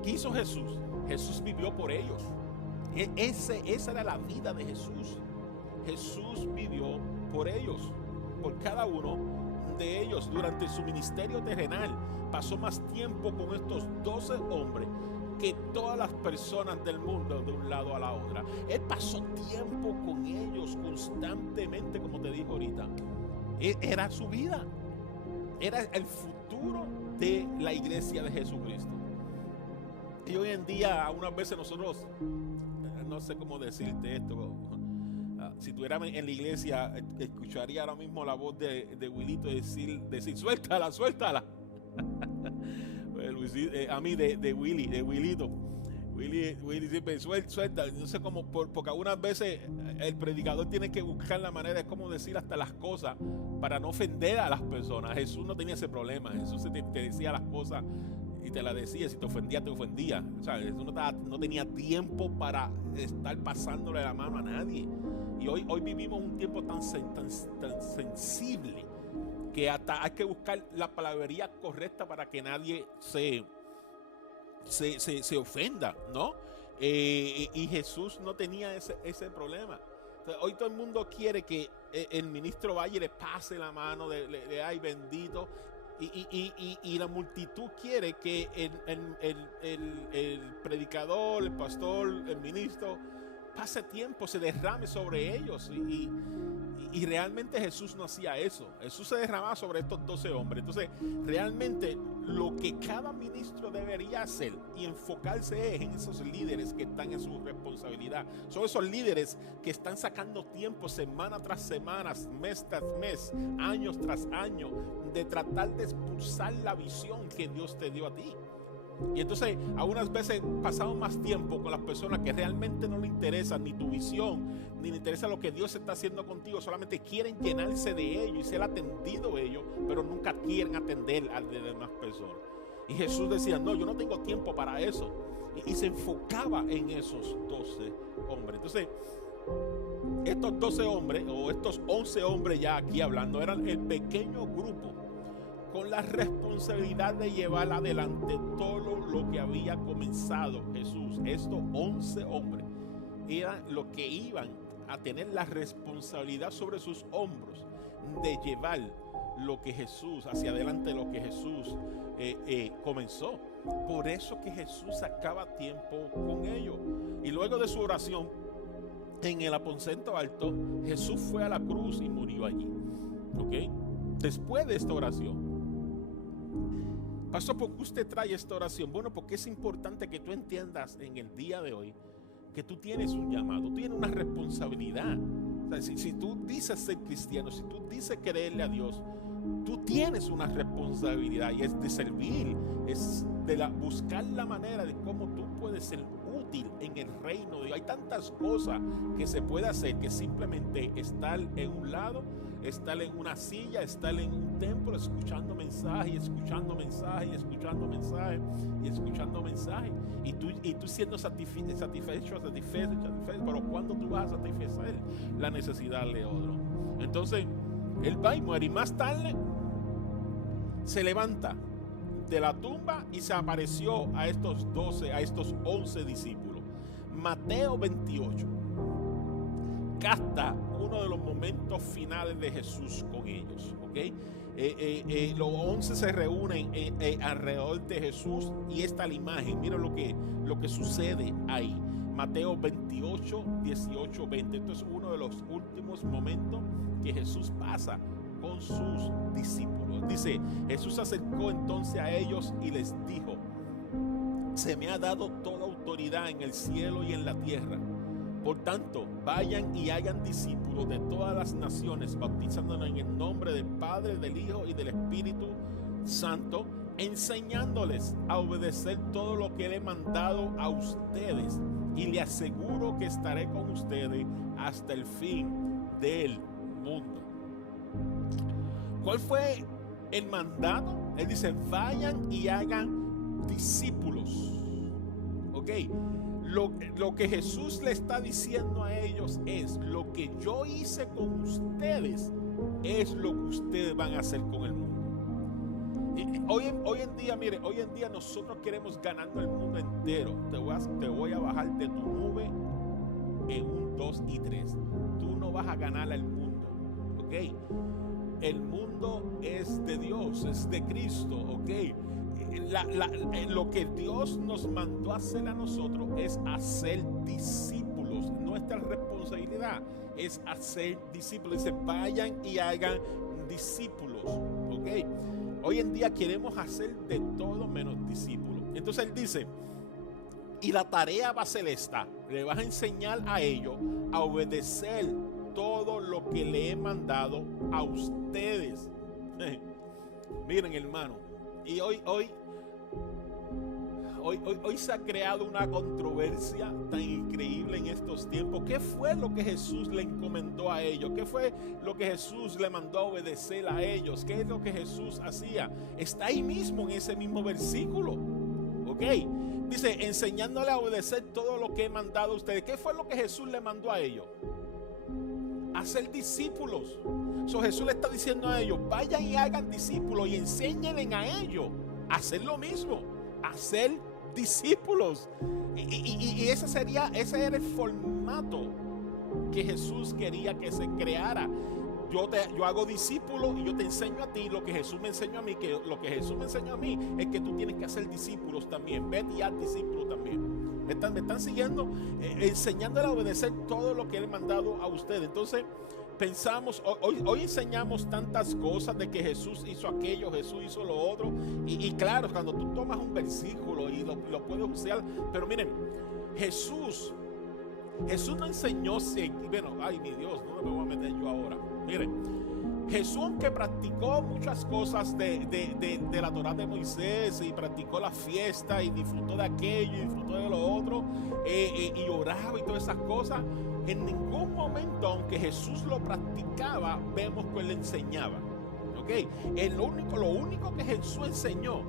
¿qué hizo Jesús? Jesús vivió por ellos. Esa era la vida de Jesús. Jesús vivió por ellos, por cada uno de ellos. Durante su ministerio terrenal pasó más tiempo con estos 12 hombres que todas las personas del mundo de un lado a la otra. Él pasó tiempo con ellos constantemente, como te dijo ahorita. Era su vida, era el futuro de la iglesia de Jesucristo. Y hoy en día, algunas veces nosotros, no sé cómo decirte esto, si estuviera en la iglesia, escucharía ahora mismo la voz de Wilito decir suéltala. A mí de Wilito. Willy siempre suelta. No sé cómo, porque algunas veces el predicador tiene que buscar la manera de cómo decir hasta las cosas para no ofender a las personas. Jesús no tenía ese problema. Jesús te decía las cosas y te las decía. Si te ofendía, te ofendía. O sea, Jesús no tenía tiempo para estar pasándole la mano a nadie. Y hoy vivimos un tiempo tan sensible que hasta hay que buscar la palabrería correcta para que nadie se ofenda, ¿no? Y Jesús no tenía ese problema. O sea, hoy todo el mundo quiere que el ministro vaya y le pase la mano de ay bendito, Y la multitud quiere que el predicador, el pastor, el ministro pase tiempo, se derrame sobre ellos. Y realmente Jesús no hacía eso. Jesús se derramaba sobre estos 12 hombres. Entonces, realmente lo que cada ministro debería hacer y enfocarse es en esos líderes que están en su responsabilidad. Son esos líderes que están sacando tiempo semana tras semana, mes tras mes, años tras año, de tratar de expulsar la visión que Dios te dio a ti. Y entonces algunas veces pasamos más tiempo con las personas que realmente no le interesa ni tu visión, ni le interesa lo que Dios está haciendo contigo. Solamente quieren llenarse de ello y ser atendido ellos, pero nunca quieren atender a las demás personas. Y Jesús decía, no, yo no tengo tiempo para eso. Y se enfocaba en esos 12 hombres. Entonces, estos 12 hombres, o estos 11 hombres ya aquí hablando, eran el pequeño grupo con la responsabilidad de llevar adelante todo lo que había comenzado Jesús. Estos 11 hombres eran los que iban a tener la responsabilidad sobre sus hombros de llevar lo que Jesús, hacia adelante lo que Jesús comenzó. Por eso que Jesús sacaba tiempo con ellos. Y luego de su oración en el aposento alto, Jesús fue a la cruz y murió allí. ¿Ok? Después de esta oración, Pastor, ¿por qué usted trae esta oración? Bueno, porque es importante que tú entiendas en el día de hoy que tú tienes un llamado, tú tienes una responsabilidad. O sea, si tú dices ser cristiano, si tú dices creerle a Dios, tú tienes una responsabilidad, y es de servir, es de buscar la manera de cómo tú puedes ser útil en el reino de Dios. Hay tantas cosas que se puede hacer que simplemente estar en un lado, estar en una silla, estar en un templo escuchando mensajes, escuchando mensajes, escuchando mensajes y escuchando mensajes, y tú siendo satisfecho, pero ¿cuándo tú vas a satisfacer la necesidad de otro? Entonces él va y muere, y más tarde se levanta de la tumba y se apareció a estos 11 discípulos. Mateo 28 capta uno de los momentos finales de Jesús con ellos. ¿Okay? Los 11 se reúnen alrededor de Jesús, y esta es la imagen. Mira lo que sucede ahí. Mateo 28, 18, 20. Esto es uno de los últimos momentos que Jesús pasa con sus discípulos. Dice, Jesús se acercó entonces a ellos y les dijo: se me ha dado toda autoridad en el cielo y en la tierra. Por tanto, vayan y hagan discípulos de todas las naciones, bautizándonos en el nombre del Padre, del Hijo y del Espíritu Santo, enseñándoles a obedecer todo lo que le he mandado a ustedes, y le aseguro que estaré con ustedes hasta el fin del mundo. ¿Cuál fue el mandato? Él dice, vayan y hagan discípulos. Ok, lo que Jesús le está diciendo a ellos es: lo que yo hice con ustedes es lo que ustedes van a hacer con el mundo. Hoy en día nosotros queremos ganando el mundo entero. Te voy a bajar de tu nube en un 2 y 3. Tú no vas a ganar al mundo. Ok, el mundo es de Dios, es de Cristo. Ok, lo que Dios nos mandó a hacer a nosotros es hacer discípulos. Nuestra responsabilidad es hacer discípulos. Dice, vayan y hagan discípulos. Ok, hoy en día queremos hacer de todo menos discípulos. Entonces él dice, y la tarea va a ser esta: le vas a enseñar a ellos a obedecer todo lo que le he mandado a ustedes. Miren, hermano, y hoy se ha creado una controversia tan increíble en estos tiempos. ¿Qué fue lo que Jesús le encomendó a ellos? ¿Qué fue lo que Jesús le mandó a obedecer a ellos? ¿Qué es lo que Jesús hacía? Está ahí mismo, en ese mismo versículo. Ok, dice, enseñándole a obedecer todo lo que he mandado a ustedes. ¿Qué fue lo que Jesús le mandó a ellos? Hacer discípulos. Jesús le está diciendo a ellos, vayan y hagan discípulos, y enséñenle a ellos a hacer lo mismo, a ser discípulos. Y ese era el formato que Jesús quería que se creara. yo hago discípulos y yo te enseño a ti lo que Jesús me enseñó a mí, que lo que Jesús me enseñó a mí es que tú tienes que hacer discípulos también. Vete y haz discípulos también. Me están siguiendo, enseñándole a obedecer todo lo que Él ha mandado a ustedes. Entonces, pensamos, hoy enseñamos tantas cosas de que Jesús hizo aquello, Jesús hizo lo otro. Y claro, cuando tú tomas un versículo y lo puedes usar, pero miren, Jesús no enseñó, bueno, ay mi Dios, ¿dónde me voy a meter yo ahora? Miren, Jesús, aunque practicó muchas cosas de la Torá de Moisés, y practicó la fiesta y disfrutó de aquello y disfrutó de lo otro, y oraba y todas esas cosas, en ningún momento, aunque Jesús lo practicaba, vemos que Él le enseñaba. ¿Okay? Lo único que Jesús enseñó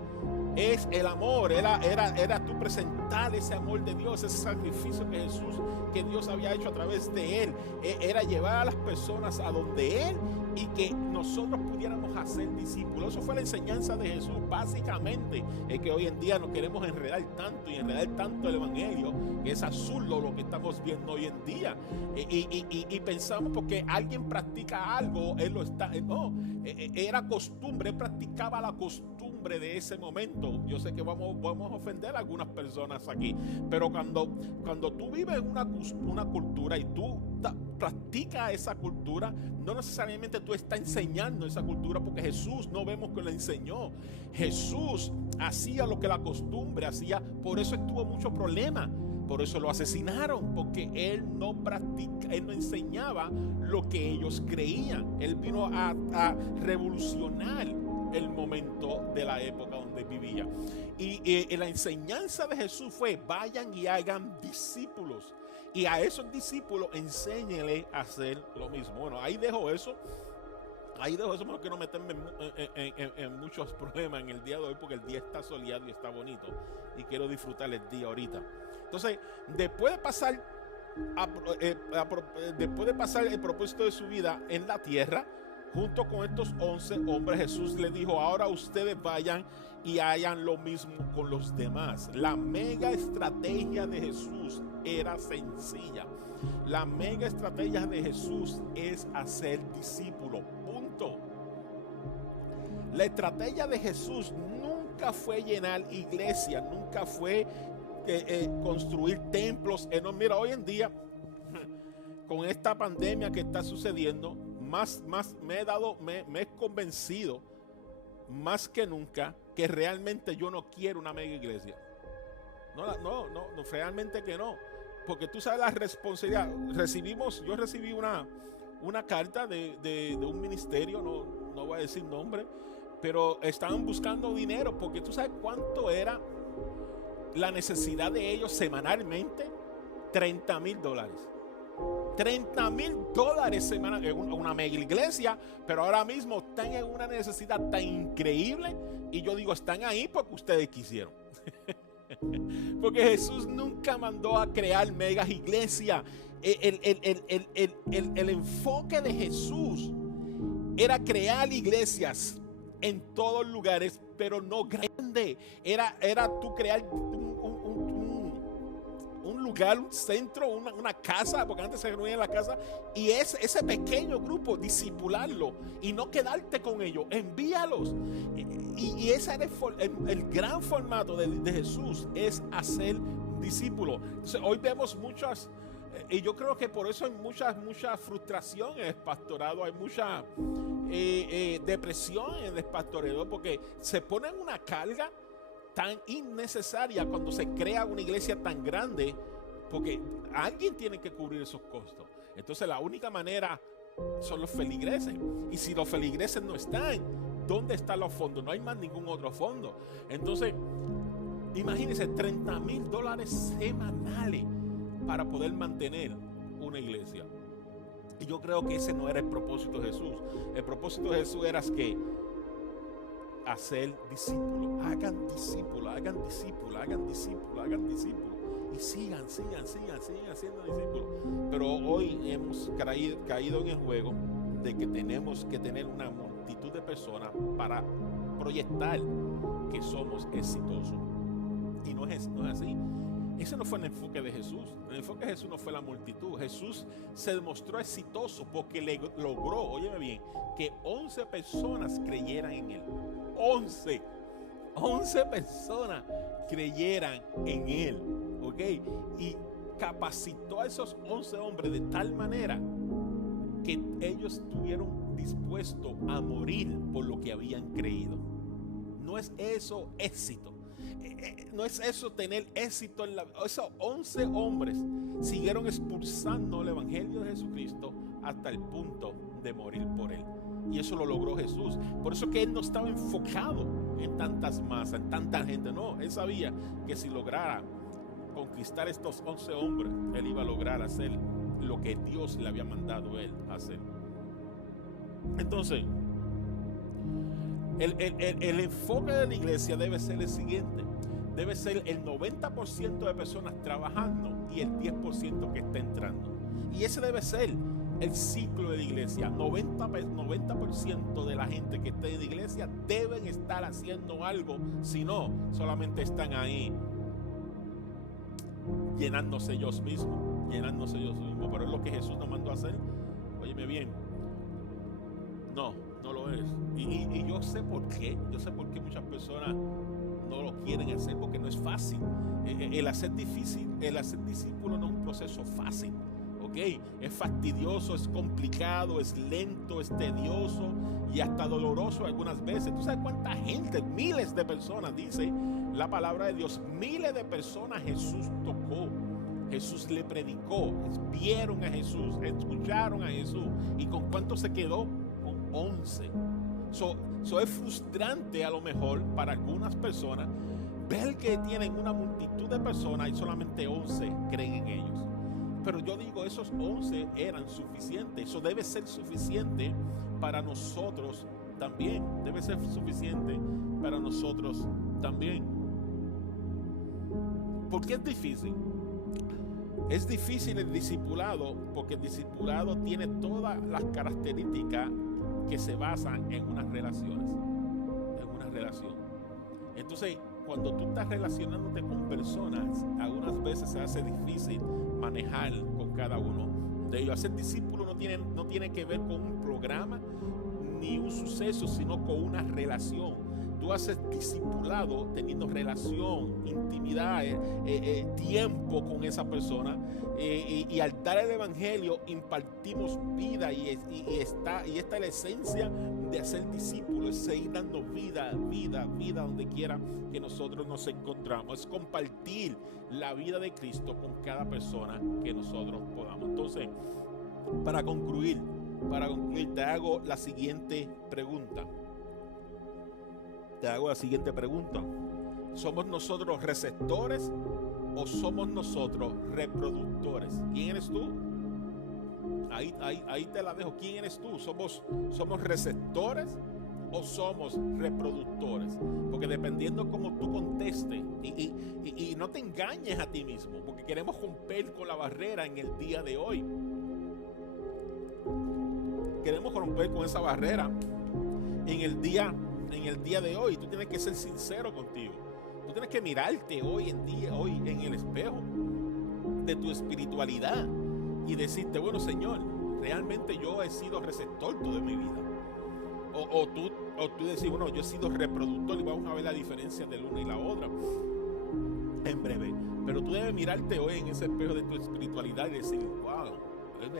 es el amor, era tú presentar ese amor de Dios, ese sacrificio que Dios había hecho a través de Él, era llevar a las personas a donde Él y que nosotros pudiéramos hacer discípulos. Eso fue la enseñanza de Jesús, básicamente. Es que hoy en día nos queremos enredar tanto el evangelio, que es absurdo lo que estamos viendo hoy en día, y pensamos porque alguien practica algo, él lo está, no, era costumbre, él practicaba la costumbre de ese momento. Yo sé que vamos a ofender a algunas personas aquí, pero cuando tú vives una cultura y tú practicas esa cultura, no necesariamente tú estás enseñando esa cultura, porque Jesús no vemos que la enseñó. Jesús hacía lo que la costumbre hacía, por eso tuvo muchos problemas. Por eso lo asesinaron, porque él no enseñaba lo que ellos creían. Él vino a revolucionar el momento de la época donde vivía. Y la enseñanza de Jesús fue: vayan y hagan discípulos. Y a esos discípulos enséñenle a hacer lo mismo. Bueno, ahí dejo eso. No quiero meterme en muchos problemas en el día de hoy, porque el día está soleado y está bonito. Y quiero disfrutar el día ahorita. Entonces, después de pasar el propósito de su vida en la tierra, junto con estos 11 hombres, Jesús le dijo: ahora ustedes vayan y hagan lo mismo con los demás. La mega estrategia de Jesús era sencilla. La mega estrategia de Jesús es hacer discípulos. Punto. La estrategia de Jesús nunca fue llenar iglesias, nunca fue construir templos enormes. Mira, hoy en día, con esta pandemia que está sucediendo, más me he convencido más que nunca que realmente yo no quiero una mega iglesia. No, realmente que no. Porque tú sabes la responsabilidad. Yo recibí una carta de un ministerio, no voy a decir nombre, pero estaban buscando dinero, porque tú sabes cuánto era la necesidad de ellos semanalmente. $30,000. $30,000 semanal en una mega iglesia, pero ahora mismo están en una necesidad tan increíble. Y yo digo, están ahí porque ustedes quisieron. Porque Jesús nunca mandó a crear megas iglesias. El enfoque de Jesús era crear iglesias en todos lugares, pero no grande. Era tú crear un lugar, un centro, una casa, porque antes se reunían en la casa, y ese pequeño grupo, discipularlo y no quedarte con ellos, envíalos. Y ese era el gran formato de Jesús, es hacer discípulos. Entonces, hoy vemos muchas, y yo creo que por eso hay mucha frustración en el pastorado, hay mucha depresión en el pastoreo, porque se ponen una carga tan innecesaria cuando se crea una iglesia tan grande, porque alguien tiene que cubrir esos costos. Entonces la única manera son los feligreses, y si los feligreses no están, ¿dónde están los fondos? No hay más ningún otro fondo. Entonces imagínense, $30,000 semanales para poder mantener una iglesia. Y yo creo que ese no era el propósito de Jesús. El propósito de Jesús era que hacer discípulos, hagan discípulos, hagan discípulos, hagan discípulos, hagan discípulos, y sigan haciendo discípulos. Pero hoy hemos caído en el juego de que tenemos que tener una multitud de personas para proyectar que somos exitosos, y no es así. Ese no fue el enfoque de Jesús. El enfoque de Jesús no fue la multitud. Jesús se demostró exitoso porque logró, óyeme bien, que 11 personas creyeran en Él. 11 personas creyeran en Él, ¿ok? Y capacitó a esos 11 hombres de tal manera que ellos estuvieron dispuestos a morir por lo que habían creído. No es eso éxito. No es eso tener éxito en la vida. Esos 11 hombres siguieron expulsando el evangelio de Jesucristo hasta el punto de morir por él. Y eso lo logró Jesús. Por eso que él no estaba enfocado en tantas masas, en tanta gente. No, él sabía que si lograra conquistar estos 11 hombres, él iba a lograr hacer lo que Dios le había mandado a él hacer. Entonces, el enfoque de la iglesia debe ser el siguiente. Debe ser el 90% de personas trabajando y el 10% que está entrando. Y ese debe ser el ciclo de la iglesia. 90% de la gente que está en la iglesia deben estar haciendo algo. Si no, solamente están ahí llenándose ellos mismos. Pero es lo que Jesús nos mandó a hacer. Óyeme bien. No lo es. Y yo sé por qué. Yo sé por qué muchas personas no lo quieren hacer, porque no es fácil. El hacer discípulo no es un proceso fácil, ¿ok? Es fastidioso, es complicado, es lento, es tedioso y hasta doloroso algunas veces. ¿Tú sabes cuánta gente? Miles de personas, dice la palabra de Dios. Miles de personas Jesús tocó. Jesús le predicó, vieron a Jesús, escucharon a Jesús. ¿Y con cuánto se quedó? Con 11. Es frustrante a lo mejor para algunas personas ver que tienen una multitud de personas y solamente 11 creen en ellos. Pero yo digo, esos 11 eran suficientes. Eso debe ser suficiente para nosotros también. Debe ser suficiente para nosotros también. ¿Por qué es difícil? Es difícil el discipulado porque el discipulado tiene todas las características que se basan en unas relaciones. Entonces, cuando tú estás relacionándote con personas, algunas veces se hace difícil manejar con cada uno de ellos. Hacer discípulo no tiene que ver con un programa ni un suceso, sino con una relación. Tú haces discipulado teniendo relación, intimidad, tiempo con esa persona, y al dar el evangelio impartimos vida, y esta es la esencia de hacer discípulo, es seguir dando vida donde quiera que nosotros nos encontramos, es compartir la vida de Cristo con cada persona que nosotros podamos. Entonces, para concluir, te hago la siguiente pregunta. ¿Somos nosotros receptores o somos nosotros reproductores? ¿Quién eres tú? Ahí te la dejo. ¿Quién eres tú? ¿Somos receptores o somos reproductores? Porque dependiendo cómo tú contestes, y no te engañes a ti mismo, porque queremos romper con la barrera en el día de hoy. Queremos romper con esa barrera en el día de hoy. Tú tienes que ser sincero contigo. Tú tienes que mirarte hoy en el espejo de tu espiritualidad y decirte, bueno, Señor, realmente yo he sido receptor toda mi vida. O tú decir, bueno, yo he sido reproductor, y vamos a ver la diferencia del uno y la otra en breve. Pero tú debes mirarte hoy en ese espejo de tu espiritualidad y decir, wow, es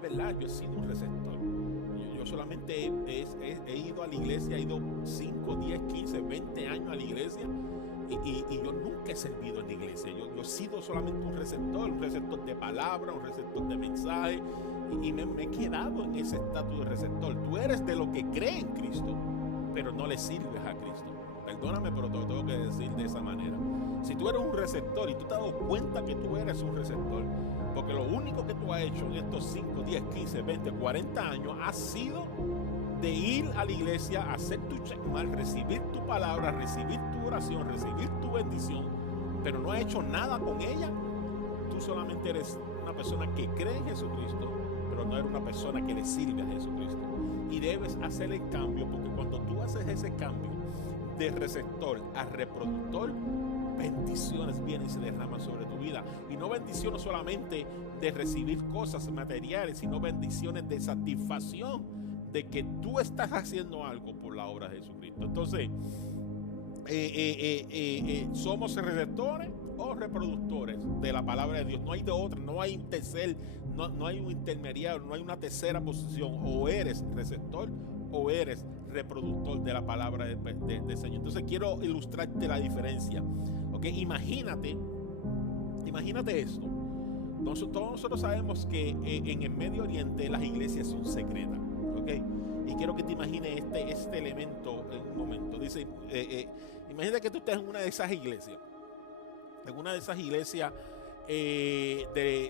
verdad, yo he sido un receptor. Yo solamente he ido a la iglesia, he ido 5, 10, 15, 20 años a la iglesia, y yo nunca he servido en la iglesia. Yo he sido solamente un receptor de palabra, un receptor de mensaje, y me he quedado en ese estatus de receptor. Tú eres de lo que cree en Cristo, pero no le sirves a Cristo. Perdóname, pero te lo tengo que decir de esa manera. Si tú eres un receptor y tú te has dado cuenta que tú eres un receptor, porque lo único que tú has hecho en estos 5, 10, 15, 20, 40 años ha sido de ir a la iglesia, hacer tu checkmark, recibir tu palabra, recibir tu oración, recibir tu bendición, pero no has hecho nada con ella. Tú solamente eres una persona que cree en Jesucristo, pero no eres una persona que le sirve a Jesucristo. Y debes hacer el cambio, porque cuando tú haces ese cambio de receptor a reproductor, bendiciones vienen y se derraman sobre tu vida. Y no bendiciones solamente de recibir cosas materiales, sino bendiciones de satisfacción de que tú estás haciendo algo por la obra de Jesucristo. Entonces, somos receptores o reproductores de la palabra de Dios. No hay de otra, no hay un tercer, no hay un intermediario, no hay una tercera posición. O eres receptor o eres reproductor de la palabra del Señor. Entonces quiero ilustrarte la diferencia. ¿Okay? Imagínate esto. Todos nosotros sabemos que en el Medio Oriente las iglesias son secretas. ¿Okay? Y quiero que te imagines este elemento en un momento. Dice, imagínate que tú estés en una de esas iglesias. En una de esas iglesias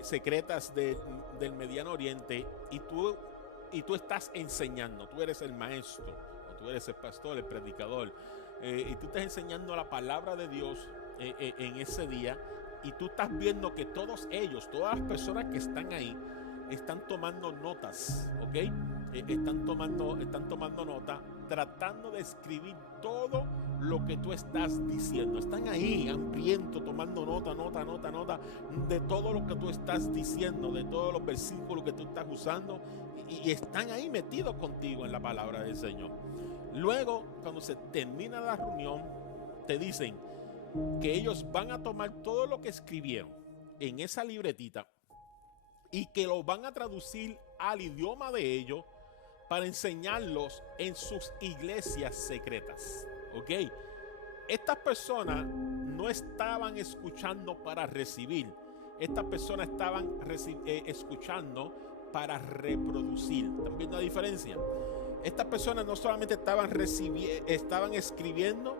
secretas del Mediano Oriente, y tú estás enseñando. Tú eres el maestro, o tú eres el pastor, el predicador, y tú estás enseñando la palabra de Dios en ese día, y tú estás viendo que todas las personas que están ahí están tomando notas, ¿ok? Están tomando nota, tratando de escribir todo lo que tú estás diciendo. Están ahí hambrientos, tomando nota de todo lo que tú estás diciendo, de todos los versículos que tú estás usando, y están ahí metidos contigo en la palabra del Señor. Luego, cuando se termina la reunión, te dicen que ellos van a tomar todo lo que escribieron en esa libretita y que lo van a traducir al idioma de ellos para enseñarlos en sus iglesias secretas. ¿Ok? Estas personas no estaban escuchando para recibir. Estas personas estaban escuchando para reproducir. ¿Están viendo la diferencia? Estas personas no solamente estaban escribiendo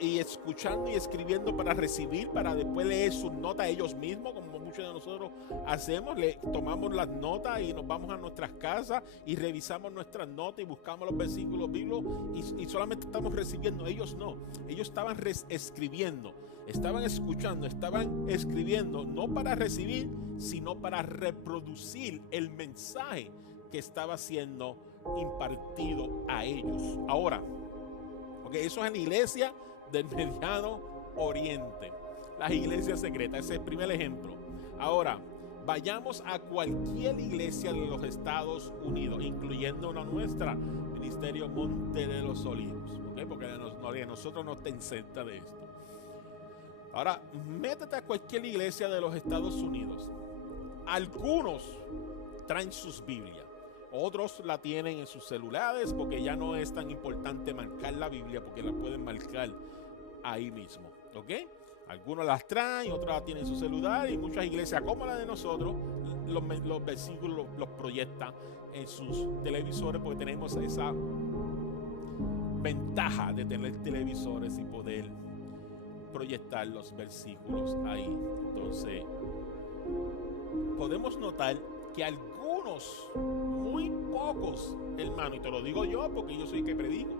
y escuchando y escribiendo para recibir, para después leer sus notas ellos mismos, como muchos de nosotros hacemos. Tomamos las notas y nos vamos a nuestras casas y revisamos nuestras notas y buscamos los versículos bíblicos y solamente estamos recibiendo. Ellos no, ellos estaban escribiendo, estaban escuchando, estaban escribiendo, no para recibir, sino para reproducir el mensaje que estaba siendo impartido a ellos. Ahora, porque eso es en la iglesia del Mediano Oriente, las iglesias secretas. Ese es el primer ejemplo. Ahora, vayamos a cualquier iglesia de los Estados Unidos, incluyendo la nuestra, Ministerio Monte de los Olivos, ¿okay? Porque a nosotros nos está cerca de esto. Ahora, métete a cualquier iglesia de los Estados Unidos. Algunos traen sus Biblias. Otros la tienen en sus celulares porque ya no es tan importante marcar la Biblia, porque la pueden marcar ahí mismo, ¿ok? Algunos las traen, otros la tienen en su celular, y muchas iglesias como la de nosotros los versículos los proyectan en sus televisores, porque tenemos esa ventaja de tener televisores y poder proyectar los versículos ahí. Entonces, podemos notar que algunos, muy pocos, hermano, y te lo digo yo porque yo soy el que predico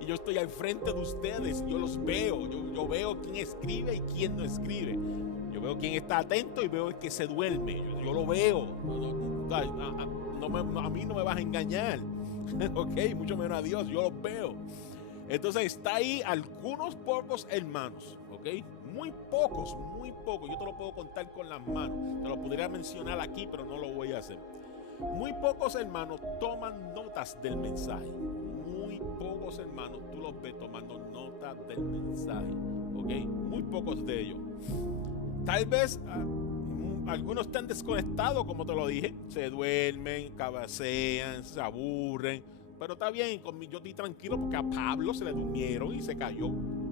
y yo estoy al frente de ustedes, yo los veo, yo veo quién escribe y quién no escribe, yo veo quién está atento y veo el que se duerme, yo lo veo, a mí no me vas a engañar, ok, mucho menos a Dios, yo los veo. Entonces está ahí algunos pocos hermanos, ok, muy pocos, yo te lo puedo contar con las manos, te lo podría mencionar aquí, pero no lo voy a hacer. Muy pocos hermanos toman notas del mensaje, muy pocos hermanos tú los ves tomando notas del mensaje, ok, muy pocos de ellos. Tal vez algunos están desconectados, como te lo dije, se duermen, cabecean, se aburren, pero está bien, yo estoy tranquilo porque a Pablo se le durmieron y se cayó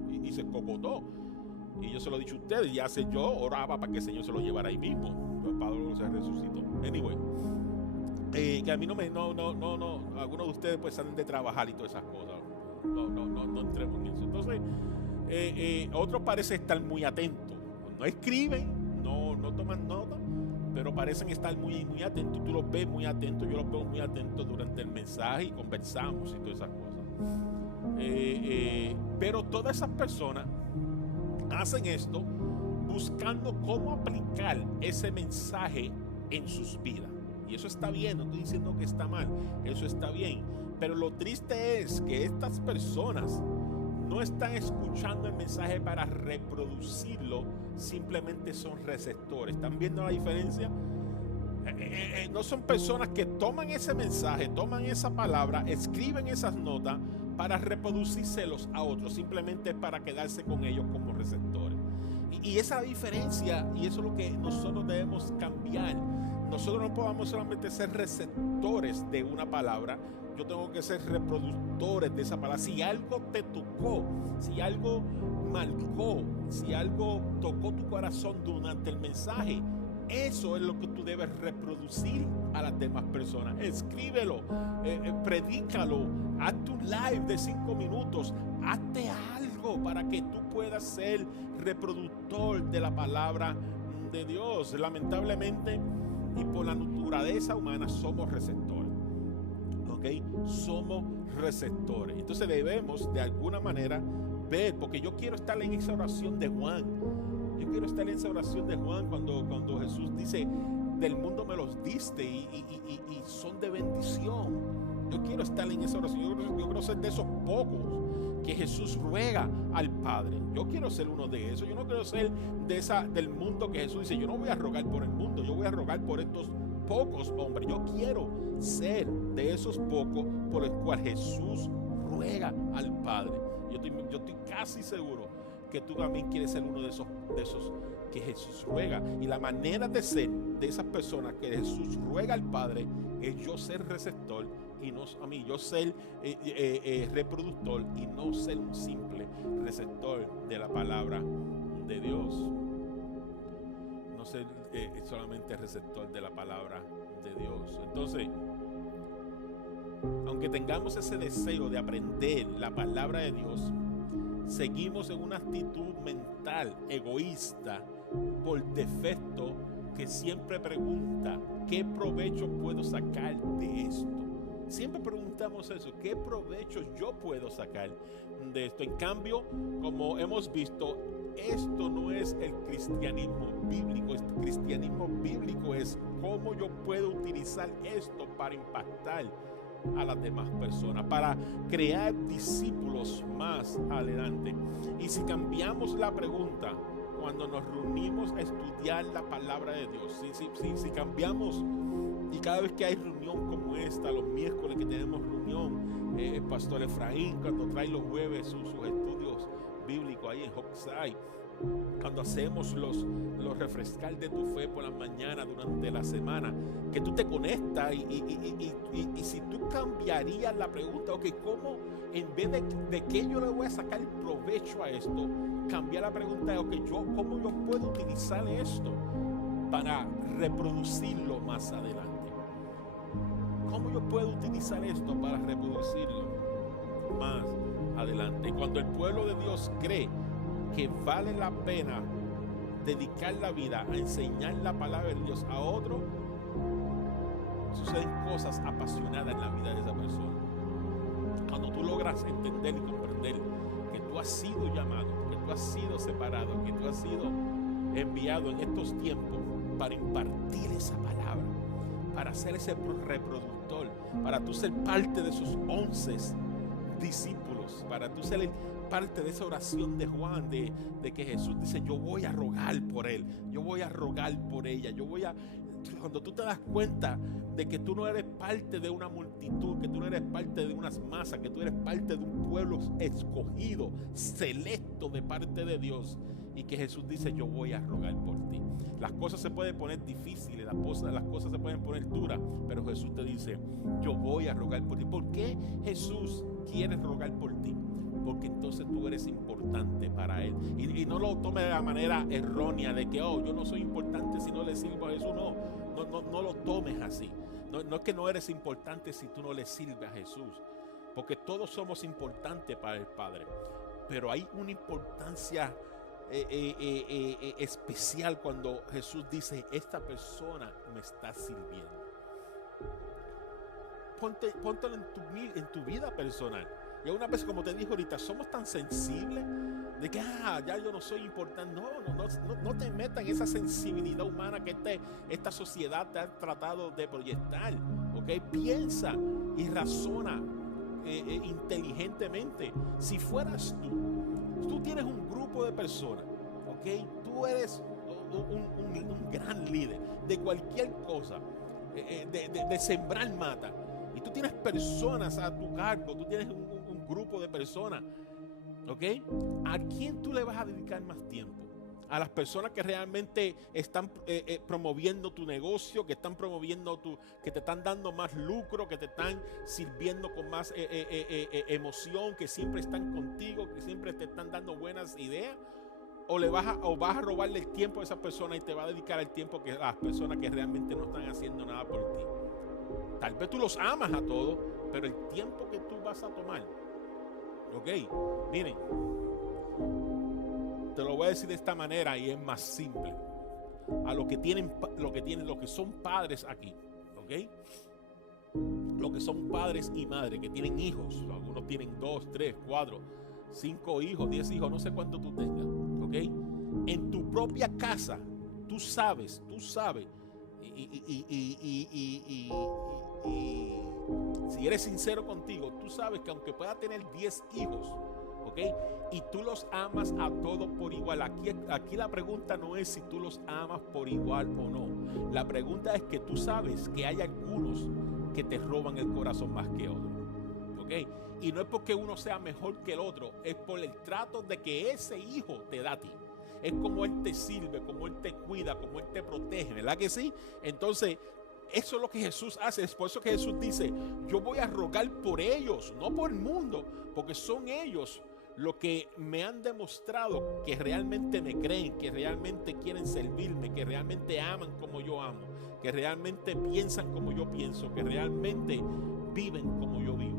y se cocotó. Y yo se lo he dicho a ustedes, ya sé, yo oraba para que el Señor se lo llevara ahí mismo. Pero Pablo se resucitó. Anyway, que a mí algunos de ustedes pues salen de trabajar y todas esas cosas. No entremos en eso. Entonces, otros parecen estar muy atentos. No escriben, no toman nota, pero parecen estar muy atentos. Tú los ves muy atentos, yo los veo muy atentos durante el mensaje y conversamos y todas esas cosas. Pero todas esas personas hacen esto buscando cómo aplicar ese mensaje en sus vidas. Y eso está bien, no estoy diciendo que está mal, eso está bien. Pero lo triste es que estas personas no están escuchando el mensaje para reproducirlo, simplemente son receptores. ¿Están viendo la diferencia? No son personas que toman ese mensaje, toman esa palabra, escriben esas notas para reproducírselos a otros, simplemente para quedarse con ellos como receptores. Y esa diferencia, y eso es lo que nosotros debemos cambiar. Nosotros no podemos solamente ser receptores de una palabra, yo tengo que ser reproductores de esa palabra. Si algo te tocó, si algo marcó, si algo tocó tu corazón durante el mensaje, eso es lo que tú debes reproducir a las demás personas. Escríbelo, predícalo, hazte un live de 5 minutos, hazte algo para que tú puedas ser reproductor de la palabra de Dios. Lamentablemente, y por la naturaleza humana, somos receptores. ¿Ok? Somos receptores. Entonces debemos de alguna manera ver, porque yo quiero estar en esa oración de Juan. Yo quiero estar en esa oración de Juan cuando Jesús dice, del mundo me los diste y son de bendición. Yo quiero estar en esa oración. Yo quiero ser de esos pocos que Jesús ruega al Padre. Yo quiero ser uno de esos. Yo no quiero ser del mundo que Jesús dice, yo no voy a rogar por el mundo, yo voy a rogar por estos pocos hombres. Yo quiero ser de esos pocos por el cual Jesús ruega al Padre. Yo estoy casi seguro que tú también quieres ser uno de esos que Jesús ruega. Y la manera de ser de esas personas que Jesús ruega al Padre es yo ser receptor y no a mí, yo ser reproductor y no ser un simple receptor de la palabra de Dios. No ser solamente receptor de la palabra de Dios. Entonces, aunque tengamos ese deseo de aprender la palabra de Dios, seguimos en una actitud mental egoísta por defecto que siempre pregunta, ¿qué provecho puedo sacar de esto? Siempre preguntamos eso, ¿qué provecho yo puedo sacar de esto? En cambio, como hemos visto, esto no es el cristianismo bíblico. El cristianismo bíblico es cómo yo puedo utilizar esto para impactar a las demás personas, para crear discípulos más adelante. Y si cambiamos la pregunta cuando nos reunimos a estudiar la palabra de Dios, si cambiamos, y cada vez que hay reunión como esta, los miércoles que tenemos reunión, el pastor Efraín cuando trae los jueves sus estudios bíblicos ahí en Hockside, cuando hacemos los refrescar de tu fe por la mañana durante la semana, que tú te conectas y si tú cambiarías la pregunta, ok, ¿cómo en vez de que yo le voy a sacar provecho a esto, cambiar la pregunta de, ok, ¿cómo yo puedo utilizar esto para reproducirlo más adelante? ¿Cómo yo puedo utilizar esto para reproducirlo más adelante? Cuando el pueblo de Dios cree que vale la pena dedicar la vida a enseñar la palabra de Dios a otro, suceden cosas apasionadas en la vida de esa persona. Cuando tú logras entender y comprender que tú has sido llamado, que tú has sido separado, que tú has sido enviado en estos tiempos para impartir esa palabra, para ser ese reproductor, para tú ser parte de esos 11 discípulos, para tú ser parte de esa oración de Juan, de que Jesús dice, yo voy a rogar por él, yo voy a rogar por ella, cuando tú te das cuenta de que tú no eres parte de una multitud, que tú no eres parte de unas masas, que tú eres parte de un pueblo escogido, selecto de parte de Dios, y que Jesús dice, yo voy a rogar por ti. Las cosas se pueden poner difíciles, las cosas se pueden poner duras, pero Jesús te dice, yo voy a rogar por ti. ¿Por qué Jesús quiere rogar por ti? Porque entonces tú eres importante para Él. Y no lo tome de la manera errónea de que, yo no soy importante si no le sirvo a Jesús. No lo tomes así. No es que no eres importante si tú no le sirves a Jesús. Porque todos somos importantes para el Padre. Pero hay una importancia especial cuando Jesús dice, esta persona me está sirviendo. Póntelo en tu vida personal. Y una vez, como te dije ahorita, somos tan sensibles de que ya yo no soy importante. No te metas en esa sensibilidad humana que esta sociedad te ha tratado de proyectar. ¿Ok? Piensa y razona inteligentemente. Si fueras tú tienes un grupo de personas, ¿ok? Tú eres un gran líder de cualquier cosa, de sembrar mata. Y tú tienes personas a tu cargo, tú tienes un grupo de personas, ¿ok? ¿A quién tú le vas a dedicar más tiempo? A las personas que realmente están promoviendo tu negocio, que están promoviendo que te están dando más lucro, que te están sirviendo con más emoción, que siempre están contigo, que siempre te están dando buenas ideas. O vas a robarle el tiempo a esa persona y te va a dedicar el tiempo a las personas que realmente no están haciendo nada por ti. Tal vez tú los amas a todos, pero el tiempo que tú vas a tomar, ok, miren, te lo voy a decir de esta manera y es más simple. A los que son padres aquí, ¿ok? Los que son padres y madres, que tienen hijos. Algunos tienen 2, 3, 4, 5 hijos, 10 hijos, no sé cuánto tú tengas, ¿ok? En tu propia casa, tú sabes, y si eres sincero contigo, tú sabes que aunque pueda tener 10 hijos, ¿ok? Y tú los amas a todos por igual. Aquí la pregunta no es si tú los amas por igual o no. La pregunta es que tú sabes que hay algunos que te roban el corazón más que otros, ¿ok? Y no es porque uno sea mejor que el otro, es por el trato de que ese hijo te da a ti. Es como Él te sirve, como Él te cuida, como Él te protege, ¿verdad que sí? Entonces, eso es lo que Jesús hace. Es por eso que Jesús dice, yo voy a rogar por ellos, no por el mundo, porque son ellos los que me han demostrado que realmente me creen, que realmente quieren servirme, que realmente aman como yo amo, que realmente piensan como yo pienso, que realmente viven como yo vivo.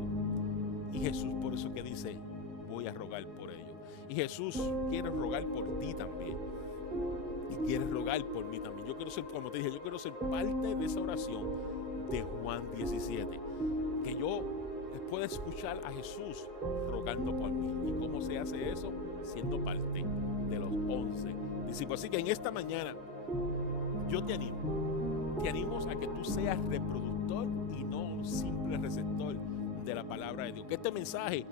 Y Jesús por eso que dice, voy a rogar por ellos. Y Jesús quiere rogar por ti también. Y quiere rogar por mí también. Yo quiero ser, como te dije, yo quiero ser parte de esa oración de Juan 17. Que yo pueda escuchar a Jesús rogando por mí. ¿Y cómo se hace eso? Siendo parte de los 11 discípulos. Así que en esta mañana yo te animo a que tú seas reproductor y no simple receptor de la palabra de Dios. Que este mensaje,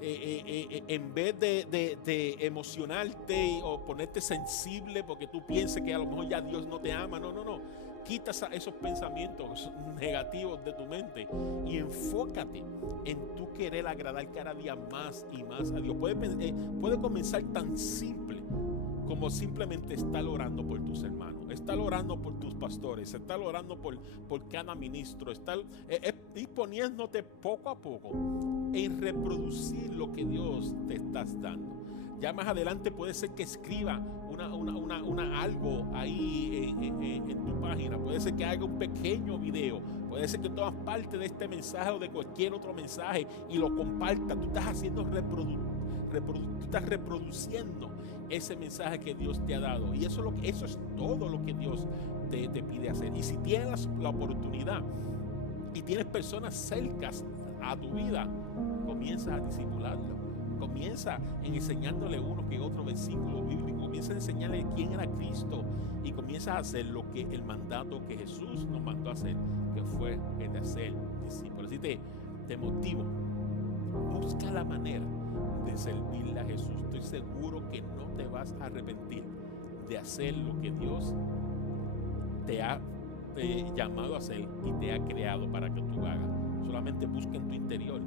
en vez de emocionarte o ponerte sensible porque tú pienses que a lo mejor ya Dios no te ama, no. Quita esos pensamientos negativos de tu mente y enfócate en tu querer agradar cada día más y más a Dios. Puede comenzar tan simple como simplemente estar orando por tus hermanos, estar orando por tus pastores, estar orando por cada ministro, ir poniéndote poco a poco en reproducir lo que Dios te está dando. Ya más adelante puede ser que escriba algo ahí en tu página, puede ser que haga un pequeño video, puede ser que tomas parte de este mensaje o de cualquier otro mensaje y lo compartas. Tú estás haciendo tú estás reproduciendo ese mensaje que Dios te ha dado, y eso es todo lo que Dios te pide hacer. Y si tienes la oportunidad y tienes personas cercas a tu vida, comienza a discipularlo, comienza en enseñándole uno que otro versículo bíblico, comienza a enseñarle quién era Cristo y comienza a hacer el mandato que Jesús nos mandó a hacer, que fue el de ser discípulos. Así te motivo, busca la manera de servirle a Jesús. Estoy seguro que no te vas a arrepentir de hacer lo que Dios te ha llamado a hacer y te ha creado para que tú hagas. Solamente busca en tu interior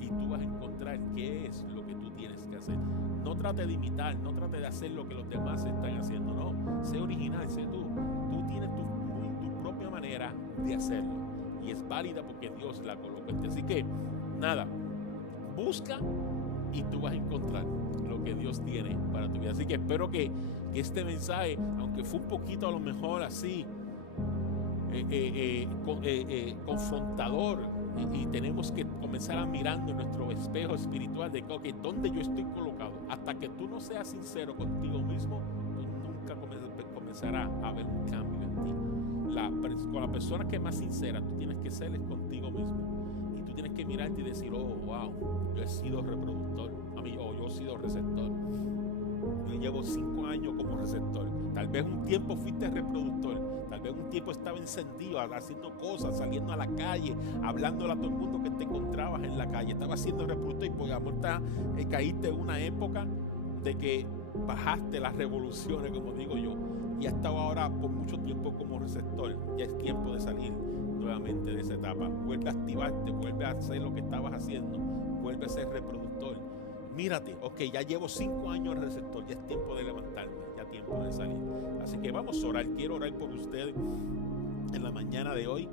y tú vas a encontrar qué es lo que tú tienes que hacer. No trate de imitar, no trate de hacer lo que los demás están haciendo, no. Sé original, sé tú. Tú tienes tu propia manera de hacerlo y es válida porque Dios la colocó en ti. Así que, nada, busca y tú vas a encontrar lo que Dios tiene para tu vida. Así que espero que este mensaje, aunque fue un poquito a lo mejor así confrontador, y tenemos que comenzar a mirar en nuestro espejo espiritual de que dónde yo estoy colocado. Hasta que tú no seas sincero contigo mismo, tú nunca comenzarás a ver un cambio en ti. Con la persona que es más sincera tú tienes que ser es contigo mismo, y tú tienes que mirarte y decir, oh wow, yo he sido reproductor, o yo he sido receptor. Yo llevo 5 años como receptor. Tal vez un tiempo fuiste reproductor. Tal vez un tiempo estaba encendido, haciendo cosas, saliendo a la calle, hablándole a todo el mundo que te encontrabas en la calle. Estaba haciendo reproductor y por amor caíste en una época de que bajaste las revoluciones, como digo yo. Y has estado ahora por mucho tiempo como receptor. Ya es tiempo de salir nuevamente de esa etapa. Vuelve a activarte, vuelve a hacer lo que estabas haciendo, vuelve a ser reproductor. Mírate, ok, ya llevo 5 años receptor, ya es tiempo de levantarme, ya es tiempo de salir. Así que vamos a orar. Quiero orar por ustedes en la mañana de hoy,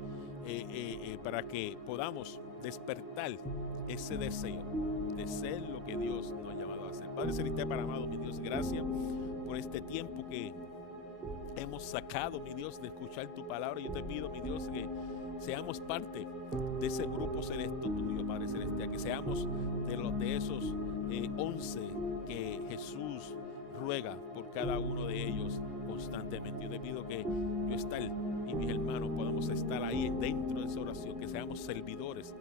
para que podamos despertar ese deseo de ser lo que Dios nos ha llamado a hacer. Padre celestial, para amado, mi Dios, gracias por este tiempo que hemos sacado, mi Dios, de escuchar tu palabra. Yo te pido, mi Dios, que seamos parte de ese grupo selecto tuyo, Padre celestial, que seamos de esos 11 que Jesús ruega por cada uno de ellos constantemente. Yo te pido que yo y mis hermanos podamos estar ahí dentro de esa oración, que seamos servidores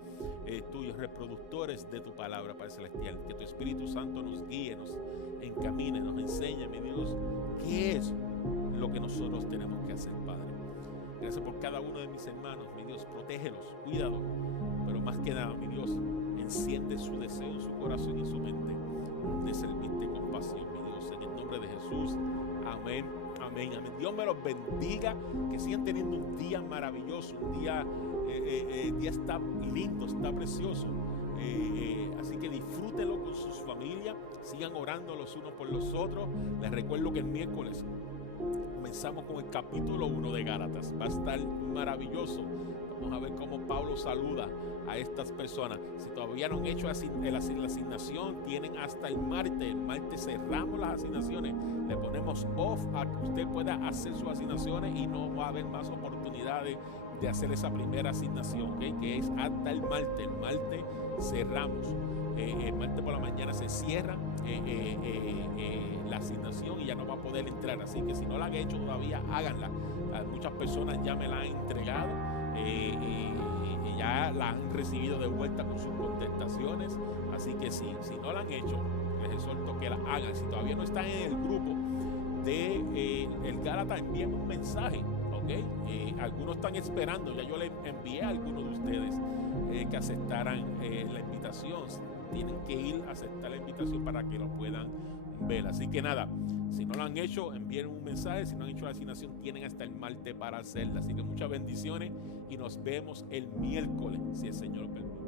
tuyos, reproductores de tu palabra, Padre celestial. Que tu Espíritu Santo nos guíe, nos encamine, nos enseñe, mi Dios, qué es lo que nosotros tenemos que hacer, Padre. Gracias por cada uno de mis hermanos, mi Dios, protégelos, cuídalos, pero más que nada, mi Dios, enciende su deseo en su corazón y su mente de servirte con pasión, mi Dios, en el nombre de Jesús. Amén, amén, amén. Dios me los bendiga, que sigan teniendo un día maravilloso, un día, el día está lindo, está precioso. Así que disfrútenlo con sus familias, sigan orando los unos por los otros. Les recuerdo que el miércoles comenzamos con el capítulo 1 de Gálatas. Va a estar maravilloso. Vamos a ver cómo Pablo saluda a estas personas. Si todavía no han hecho la asignación, tienen hasta el martes. El martes cerramos las asignaciones. Le ponemos off a que usted pueda hacer sus asignaciones y no va a haber más oportunidades de hacer esa primera asignación, ¿okay? Que es hasta el martes. El martes cerramos. El martes por la mañana se cierra la asignación y ya no va a poder entrar. Así que si no la han hecho todavía, háganla. Muchas personas ya me la han entregado. Ya la han recibido de vuelta con sus contestaciones. Así que si no la han hecho, les exhorto que la hagan. Si todavía no están en el grupo de el Gálatas, envíen un mensaje, ¿ok? Algunos están esperando. Ya yo le envié a algunos de ustedes que aceptaran la invitación. Tienen que ir a aceptar la invitación para que lo puedan ver. Así que nada, si no lo han hecho, envíen un mensaje. Si no han hecho la asignación, tienen hasta el martes para hacerla. Así que muchas bendiciones y nos vemos el miércoles, si el Señor lo permite.